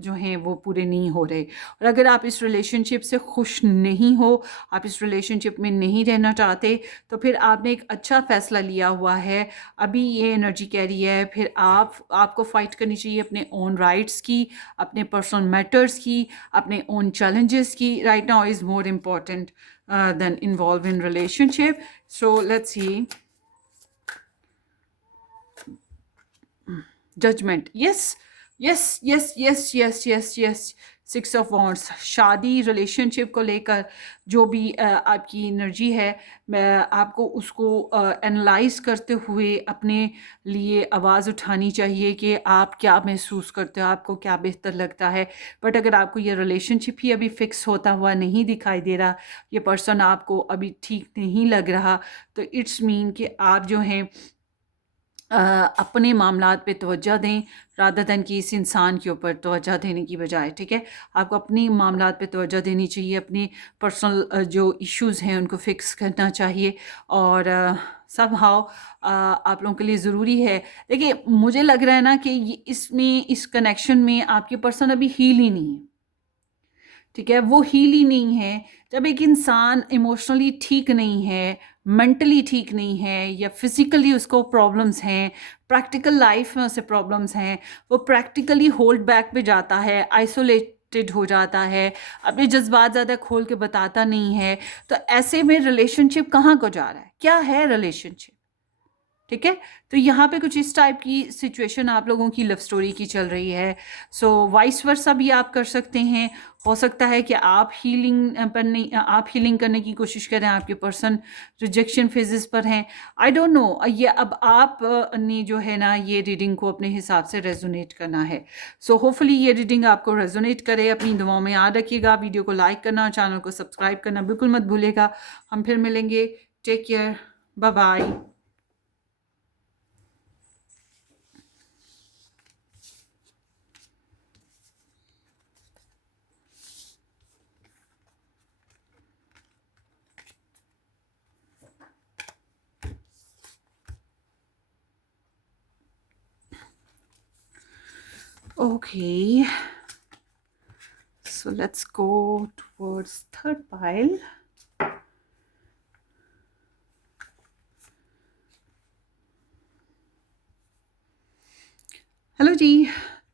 जो हैं वो पूरे नहीं हो रहे। और अगर आप इस रिलेशनशिप से खुश नहीं हो, आप इस रिलेशनशिप में नहीं रहना चाहते, तो फिर आपने एक अच्छा फ़ैसला लिया हुआ है। अभी ये एनर्जी कह रही है फिर आपको फ़ाइट करनी चाहिए अपने ओन राइट्स की, अपने पर्सनल मैटर्स की, अपने ओन चैलेंजेस की। Right now is more important than involve in relationship. So let's see, judgement, yes, yes, yes, yes, yes, yes, yes. 6 of wands, शादी, रिलेशनशिप को लेकर जो भी आपकी एनर्जी है, मैं आपको उसको एनालाइज करते हुए अपने लिए आवाज़ उठानी चाहिए कि आप क्या महसूस करते हो, आपको क्या बेहतर लगता है। बट अगर आपको ये रिलेशनशिप ही अभी फिक्स होता हुआ नहीं दिखाई दे रहा, ये पर्सन आपको अभी ठीक नहीं लग रहा, तो इट्स मीन कि आप जो हैं अपने मामलात पे तवज्जो दें, रादर दैन कि इस इंसान के ऊपर तवज्जो देने की बजाय, ठीक है। आपको अपनी मामलात पे तवज्जो देनी चाहिए, अपने पर्सनल जो इश्यूज़ हैं उनको फिक्स करना चाहिए। और समहाउ आप लोगों के लिए ज़रूरी है। देखिए, मुझे लग रहा है ना कि इस कनेक्शन में आपके पर्सन अभी हील ही नहीं है, ठीक है। वो हील ही नहीं है। जब एक इंसान इमोशनली ठीक नहीं है, मेंटली ठीक नहीं है, या फिजिकली उसको प्रॉब्लम्स हैं, प्रैक्टिकल लाइफ में उसे प्रॉब्लम्स हैं, वो प्रैक्टिकली होल्ड बैक पे जाता है, आइसोलेटेड हो जाता है, अपने जज्बात ज़्यादा खोल के बताता नहीं है, तो ऐसे में रिलेशनशिप कहाँ को जा रहा है, क्या है रिलेशनशिप, ठीक है। तो यहाँ पे कुछ इस टाइप की सिचुएशन आप लोगों की लव स्टोरी की चल रही है। सो वाइस वर्सा भी आप कर सकते हैं। हो सकता है कि आप हीलिंग करने की कोशिश करें, आपके पर्सन रिजेक्शन फेजेस पर हैं। आई डोंट नो, ये अब आप ने जो है ना ये रीडिंग को अपने हिसाब से रेजोनेट करना है। सो होपफुली ये रीडिंग आपको रेजोनेट करे। अपनी दुआओं में याद रखिएगा। वीडियो को लाइक करना, चैनल को सब्सक्राइब करना बिल्कुल मत भूलिएगा। हम फिर मिलेंगे। Take care, bye bye. Okay, so let's go towards third pile. Hello जी,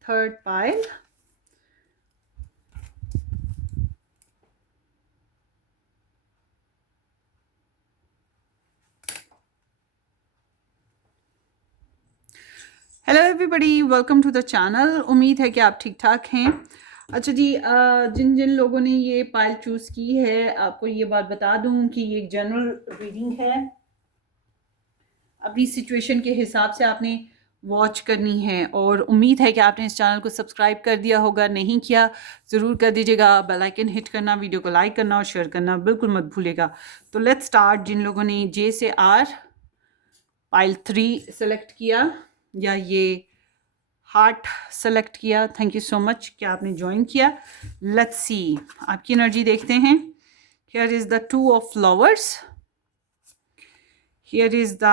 third pile. Hello everybody, welcome to the channel. उम्मीद है कि आप ठीक ठाक हैं। अच्छा जी, जिन जिन लोगों ने ये पाइल चूज़ की है, आपको ये बात बता दूं कि ये एक जनरल रीडिंग है। अपनी सिचुएशन के हिसाब से आपने वॉच करनी है, और उम्मीद है कि आपने इस चैनल को सब्सक्राइब कर दिया होगा। नहीं किया ज़रूर कर दीजिएगा। बेल आइकन हिट करना, वीडियो को लाइक करना और शेयर करना बिल्कुल मत भूलिएगा। तो लेट्स स्टार्ट। जिन लोगों ने जे से आर पाइल 3 सेलेक्ट किया या ये हार्ट सेलेक्ट किया, थैंक यू सो मच कि आपने ज्वाइन किया। लेट्स सी, आपकी एनर्जी देखते हैं। Here is the 2 of flowers, here is the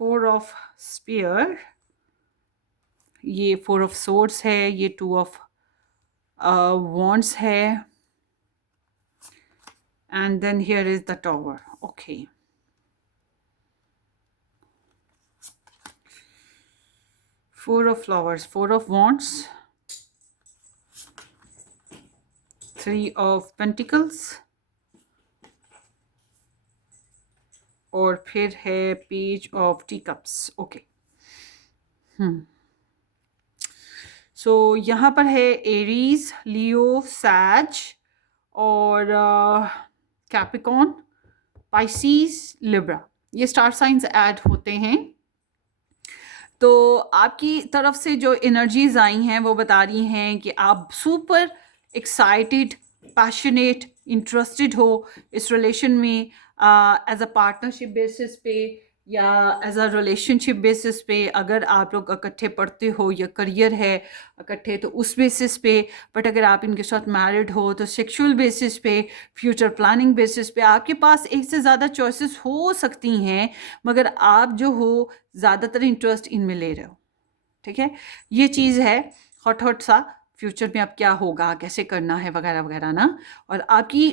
4 of spear, ये 4 ऑफ सोर्ड्स है, ये 2 ऑफ वॉन्ड्स है, and then here is the tower. Okay, Four of flowers, 4 of wands, 3 of pentacles, और फिर है page of T cups. Okay, so यहाँ पर है एरीज, लियो, सैज और कैप्रिकॉर्न, पाइसीज, लिब्रा, ये स्टार साइंस ऐड होते हैं। तो आपकी तरफ से जो एनर्जीज आई हैं वो बता रही हैं कि आप सुपर एक्साइटेड, पैशनेट, इंटरेस्टेड हो इस रिलेशन में, एज अ पार्टनरशिप बेसिस पे या एज अ रिलेशनशिप बेसिस पे। अगर आप लोग इकट्ठे पढ़ते हो या करियर है इकट्ठे, तो उस बेसिस पे। बट अगर आप इनके साथ मैरिड हो तो सेक्सुअल बेसिस पे, फ्यूचर प्लानिंग बेसिस पे। आपके पास एक से ज़्यादा चॉइसेस हो सकती हैं, मगर आप जो हो ज़्यादातर इंटरेस्ट इनमें ले रहे हो। ठीक है, ये चीज़ है। हॉट हॉट सा फ्यूचर में अब क्या होगा, कैसे करना है, वगैरह वगैरह ना। और आपकी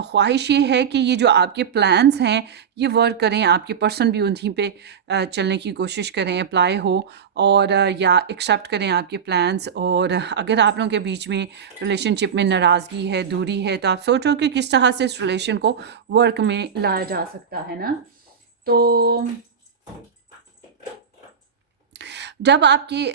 ख्वाहिश ये है कि ये जो आपके प्लान्स हैं ये वर्क करें, आपके पर्सन भी उन्हीं पे चलने की कोशिश करें, अप्लाई हो, और या एक्सेप्ट करें आपके प्लान्स। और अगर आप लोगों के बीच में रिलेशनशिप में नाराज़गी है, दूरी है, तो आप सोचो कि किस तरह से इस रिलेशन को वर्क में लाया जा सकता है ना। तो जब आपके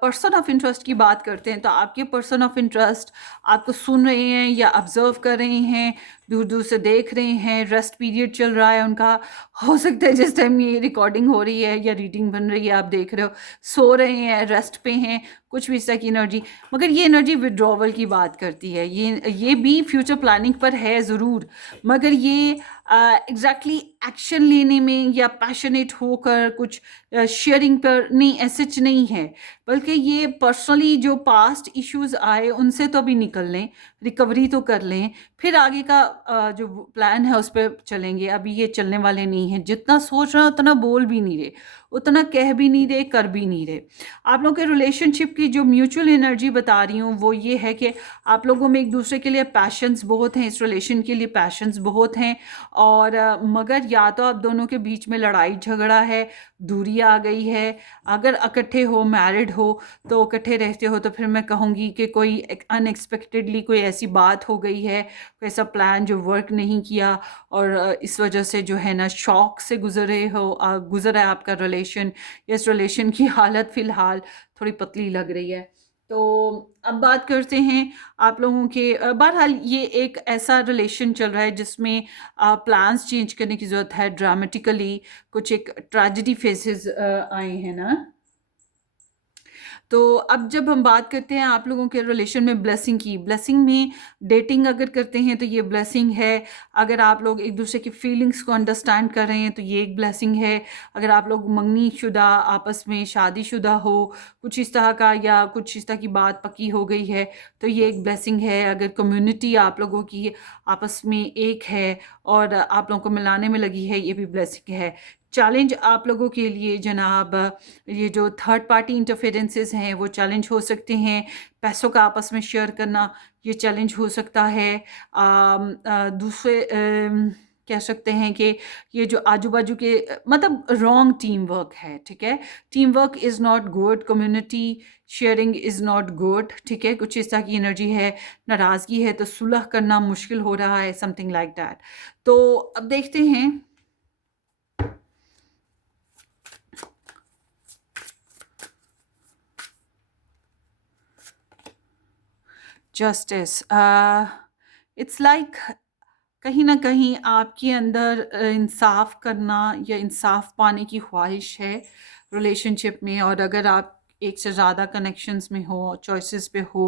पर्सन ऑफ इंटरेस्ट की बात करते हैं, तो आपके पर्सन ऑफ इंटरेस्ट आपको सुन रहे हैं या ऑब्जर्व कर रहे हैं, दूर दूर से देख रहे हैं। रेस्ट पीरियड चल रहा है उनका। हो सकता है जिस टाइम ये रिकॉर्डिंग हो रही है या रीडिंग बन रही है, आप देख रहे हो, सो रहे हैं, रेस्ट पे हैं, कुछ भी इस तरह की एनर्जी। मगर ये एनर्जी विड्रॉवल की बात करती है। ये भी फ्यूचर प्लानिंग पर है ज़रूर, मगर ये एग्जैक्टली एक्शन लेने में या पैशनेट होकर कुछ शेयरिंग पर नहीं, ऐसे नहीं है। बल्कि ये पर्सनली जो पास्ट इश्यूज आए उनसे तो अभी निकल लें, रिकवरी तो कर लें, फिर आगे का जो प्लान है उस पर चलेंगे। अभी ये चलने वाले नहीं हैं। जितना सोच रहे हैं उतना बोल भी नहीं रहे, उतना कह भी नहीं रहे, कर भी नहीं रहे। आप लोगों के रिलेशनशिप की जो म्यूचुअल एनर्जी बता रही हूँ वो ये है कि आप लोगों में एक दूसरे के लिए पैशंस बहुत हैं, इस रिलेशन के लिए पैशंस बहुत हैं। और मगर या तो आप दोनों के बीच में लड़ाई झगड़ा है, दूरी आ गई है। अगर इकट्ठे हो, मैरिड हो, तो इकट्ठे रहते हो, तो फिर मैं कहूँगी कि कोई अनएक्सपेक्टेडली कोई ऐसी बात हो गई है, कोई ऐसा प्लान जो वर्क नहीं किया, और इस वजह से जो है ना शॉक से गुजरा है आपका रिलेशन। इस रिलेशन की हालत फ़िलहाल थोड़ी पतली लग रही है। तो अब बात करते हैं आप लोगों के। बहरहाल ये एक ऐसा रिलेशन चल रहा है जिसमें प्लान्स चेंज करने की ज़रूरत है। ड्रामेटिकली कुछ एक ट्रेजेडी फेसेस आए हैं ना। तो अब जब हम बात करते हैं आप लोगों के रिलेशन में ब्लेसिंग की, ब्लेसिंग में डेटिंग अगर करते हैं तो ये ब्लेसिंग है। अगर आप लोग एक दूसरे की फीलिंग्स को अंडरस्टैंड कर रहे हैं तो ये एक ब्लेसिंग है। अगर आप लोग मंगनी शुदा आपस में शादीशुदा हो कुछ इस तरह का, या कुछ इस तरह की बात पक्की हो गई है तो ये एक ब्लेसिंग है। अगर कम्युनिटी आप लोगों की आपस में एक है और आप लोगों को मिलाने में लगी है, ये भी ब्लेसिंग है। चैलेंज आप लोगों के लिए जनाब, ये जो थर्ड पार्टी इंटरफेरेंसेस हैं वो चैलेंज हो सकते हैं। पैसों का आपस में शेयर करना ये चैलेंज हो सकता है। दूसरे कह सकते हैं कि ये जो आजू बाजू के मतलब रॉन्ग टीम वर्क है, ठीक है। Team work is not good, community sharing is not good, ठीक है। कुछ इस तरह की एनर्जी है, नाराज़गी है तो सुलह करना मुश्किल हो रहा है, समथिंग लाइक दैट। तो अब देखते हैं जस्टिस। इट्स लाइक कहीं ना कहीं आपके अंदर इंसाफ करना या इंसाफ पाने की ख्वाहिश है रिलेशनशिप में। और अगर आप एक से ज़्यादा कनेक्शंस में हो, चॉइसेस पे हो,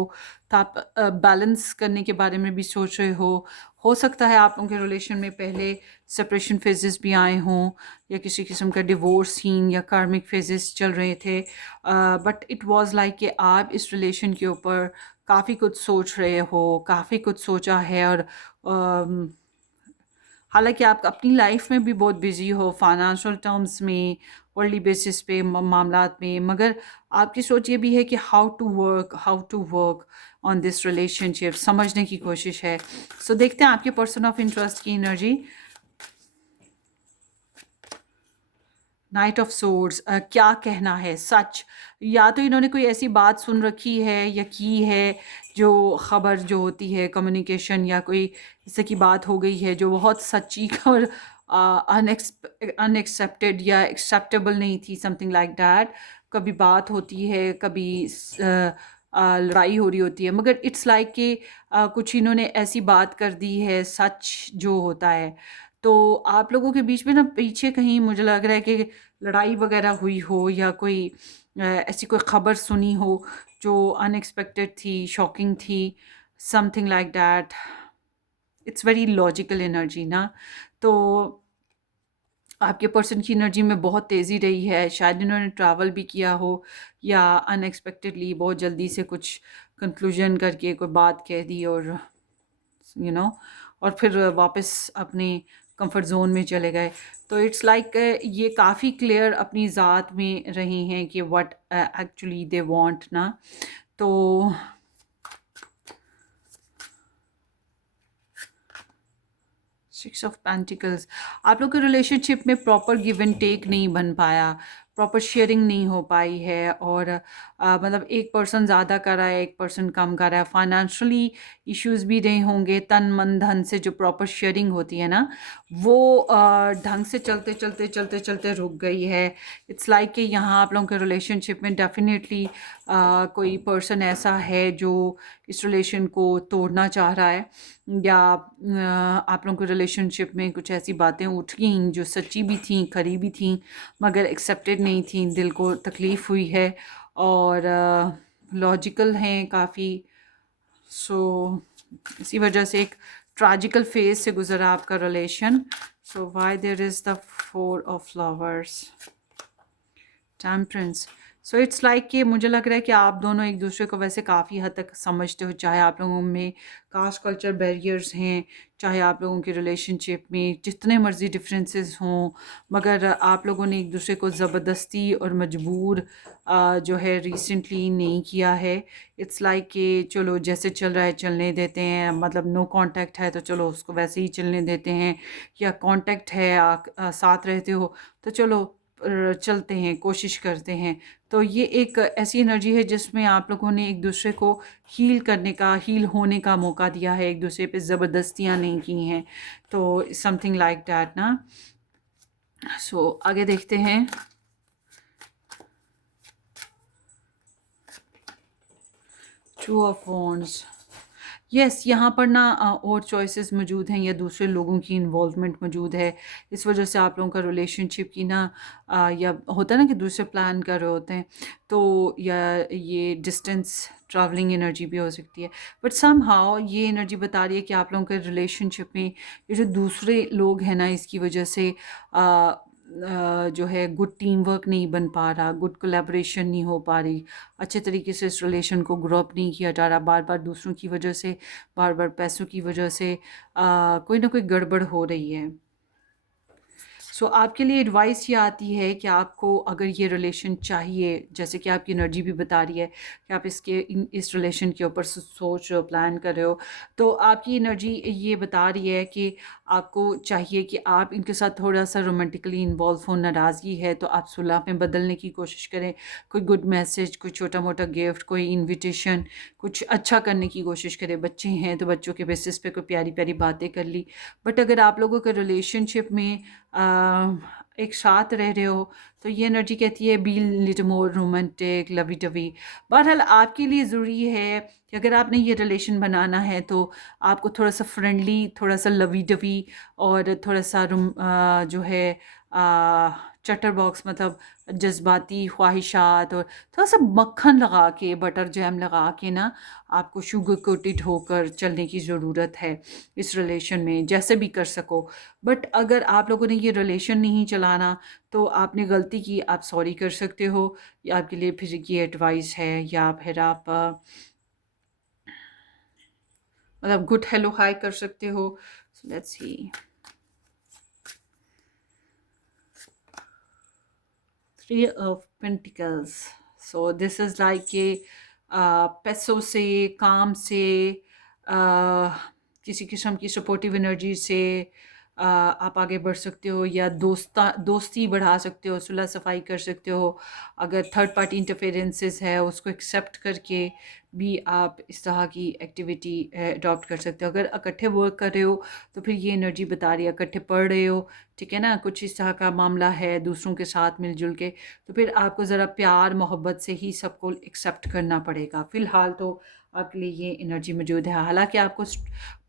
तो आप बैलेंस करने के बारे में भी सोच रहे हो सकता है आप लोगों के रिलेशन में पहले सेपरेशन फेजेस भी आए हों, या किसी किस्म का डिवोर्स सीन या कार्मिक फेजेस चल रहे थे। बट इट वाज लाइक कि आप इस रिलेशन के ऊपर काफ़ी कुछ सोच रहे हो, काफ़ी कुछ सोचा है। और हालांकि आप अपनी लाइफ में भी बहुत बिजी हो, फाइनेंशियल टर्म्स में, वर्ल्डली बेसिस पे मामलात में, मगर आपकी सोच ये भी है कि how to work on this relationship, समझने की कोशिश है। सो देखते हैं आपके पर्सन ऑफ इंटरेस्ट की एनर्जी। नाइट ऑफ सोर्ड्स, क्या कहना है सच, या तो इन्होंने कोई ऐसी बात सुन रखी है या की है, जो खबर जो होती है कम्युनिकेशन, या कोई इस की बात हो गई है जो बहुत सच्ची और अनएक्सेप्टेड या एक्सेप्टेबल नहीं थी, समथिंग लाइक दैट। कभी बात होती है, कभी लड़ाई हो रही होती है, मगर इट्स लाइक कि कुछ इन्होंने ऐसी बात कर दी है, सच जो होता है। तो आप लोगों के बीच में ना पीछे कहीं मुझे लग रहा है कि लड़ाई वगैरह हुई हो, या कोई ऐसी कोई खबर सुनी हो जो अनएक्सपेक्टेड थी, शॉकिंग थी, something like that. It's very logical energy ना। तो आपके पर्सन की एनर्जी में बहुत तेज़ी रही है, शायद इन्होंने ट्रैवल भी किया हो, या अनएक्सपेक्टेडली बहुत जल्दी से कुछ कंक्लूजन करके कोई बात कह दी, और और फिर वापस अपने कंफर्ट जोन में चले गए। तो इट्स लाइक ये काफ़ी क्लियर अपनी ज़ात में रही हैं कि व्हाट एक्चुअली दे वांट ना। तो 6 ऑफ पेंटिकल्स, आप लोग के रिलेशनशिप में प्रॉपर गिव एंड टेक नहीं बन पाया, प्रॉपर शेयरिंग नहीं हो पाई है। और मतलब एक पर्सन ज़्यादा कर रहा है, एक पर्सन कम कर रहा है। फाइनेंशियली इश्यूज भी रहे होंगे, तन मन धन से जो प्रॉपर शेयरिंग होती है ना, वो ढंग से चलते चलते चलते चलते रुक गई है। इट्स लाइक कि यहाँ आप लोगों के रिलेशनशिप में डेफिनेटली कोई पर्सन ऐसा है जो इस रिलेशन को तोड़ना चाह रहा है, या आप लोगों के रिलेशनशिप में कुछ ऐसी बातें उठ गई जो सच्ची भी थी, खरी भी थी, मगर एक्सेप्टेड नहीं थी, दिल को तकलीफ़ हुई है और लॉजिकल हैं काफ़ी। सो इसी वजह से एक ट्रैजिकल फेज से गुजरा आपका relation. So why there is the 4 of flowers, temperance. So it's like कि मुझे लग रहा है कि आप दोनों एक दूसरे को वैसे काफ़ी हद तक समझते हो, चाहे आप लोगों में कास्ट कल्चर बैरियर्स हैं, चाहे आप लोगों के रिलेशनशिप में जितने मर्जी डिफरेंसेस हों, मगर आप लोगों ने एक दूसरे को ज़बरदस्ती और मजबूर जो है रिसेंटली नहीं किया है। इट्स लाइक कि चलो जैसे चल रहा है चलने देते हैं, मतलब नो कांटेक्ट है तो चलो उसको वैसे ही चलने देते हैं, या कांटेक्ट है साथ रहते हो तो चलो चलते हैं, कोशिश करते हैं। तो ये एक ऐसी एनर्जी है जिसमें आप लोगों ने एक दूसरे को हील करने का, हील होने का मौका दिया है, एक दूसरे पे ज़बरदस्तियाँ नहीं की हैं। तो समथिंग लाइक दैट ना। सो आगे देखते हैं। टू ऑफ वॉन्ड्स, यस, यहाँ पर ना और चॉइसेस मौजूद हैं या दूसरे लोगों की इन्वॉल्वमेंट मौजूद है। इस वजह से आप लोगों का रिलेशनशिप की ना या होता है ना कि दूसरे प्लान कर रहे होते हैं, तो या ये डिस्टेंस ट्रैवलिंग एनर्जी भी हो सकती है। बट समहाउ ये एनर्जी बता रही है कि आप लोगों के रिलेशनशिप में ये जो दूसरे लोग हैं ना, इसकी वजह से जो है गुड टीम वर्क नहीं बन पा रहा, गुड कोलैबोरेशन नहीं हो पा रही, अच्छे तरीके से इस रिलेशन को ग्रो अप नहीं किया जा रहा, बार बार दूसरों की वजह से, बार बार पैसों की वजह से कोई ना कोई गड़बड़ हो रही है। सो आपके लिए एडवाइस ये आती है कि आपको अगर ये रिलेशन चाहिए, जैसे कि आपकी एनर्जी भी बता रही है कि आप इस रिलेशन के ऊपर सोच रहे हो, प्लान कर रहे हो, तो आपकी एनर्जी ये बता रही है कि आपको चाहिए कि आप इनके साथ थोड़ा सा रोमांटिकली इन्वॉल्व हो। नाराज़गी है तो आप सुलह में बदलने की कोशिश करें, कोई गुड मैसेज, कोई छोटा मोटा गिफ्ट, कोई इन्विटेशन, कुछ अच्छा करने की कोशिश करें। बच्चे हैं तो बच्चों के बेसिस पे कोई प्यारी प्यारी बातें कर ली। बट अगर आप लोगों के रिलेशनशिप में एक साथ रह रहे हो, तो ये एनर्जी कहती है be little more romantic, lovey dovey. बहरहाल आपके लिए ज़रूरी है कि अगर आपने ये रिलेशन बनाना है तो आपको थोड़ा सा फ्रेंडली, थोड़ा सा लवी डवी और थोड़ा सा जो है चटर बॉक्स, मतलब जज्बाती ख्वाहिशात, और थोड़ा सा मक्खन लगा के, बटर जैम लगा के ना, आपको शुगर कोटेड होकर चलने की ज़रूरत है इस रिलेशन में, जैसे भी कर सको। बट अगर आप लोगों ने ये रिलेशन नहीं चलाना, तो आपने गलती की, आप सॉरी कर सकते हो, या आपके लिए फिर ये एडवाइस है, या फिर आप मतलब गुड हेलो हाय कर सकते हो। Let's see, three of pentacles. So this is like कि पैसों से, काम से, किसी किस्म की सपोर्टिव एनर्जी से आप आगे बढ़ सकते हो, या दोस्ती बढ़ा सकते हो, सुलह सफाई कर सकते हो। अगर थर्ड पार्टी इंटरफेरेंसेस है उसको एक्सेप्ट करके भी आप इस तरह की एक्टिविटी अडॉप्ट कर सकते हो। अगर इकट्ठे वर्क कर रहे हो तो फिर ये एनर्जी बता रही है इकट्ठे पढ़ रहे हो, ठीक है ना, कुछ इस तरह का मामला है दूसरों के साथ मिलजुल के, तो फिर आपको ज़रा प्यार मोहब्बत से ही सबको एक्सेप्ट करना पड़ेगा। फ़िलहाल तो आपके लिए ये एनर्जी मौजूद है। हालांकि आपको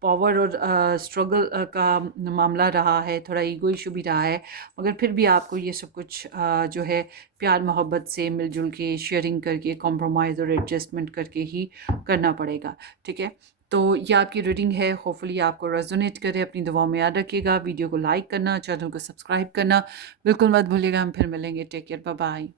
पावर और स्ट्रगल का मामला रहा है, थोड़ा ईगो इशू भी रहा है, मगर फिर भी आपको ये सब कुछ जो है प्यार मोहब्बत से मिलजुल के, शेयरिंग करके, कॉम्प्रोमाइज़ और एडजस्टमेंट करके ही करना पड़ेगा, ठीक है। तो ये आपकी रीडिंग है, होपफुली आपको रेजोनेट करे। अपनी दुआओं में याद रखिएगा, वीडियो को लाइक करना, चैनल को सब्सक्राइब करना बिल्कुल मत भूलिएगा। हम फिर मिलेंगे। Take care, bye bye.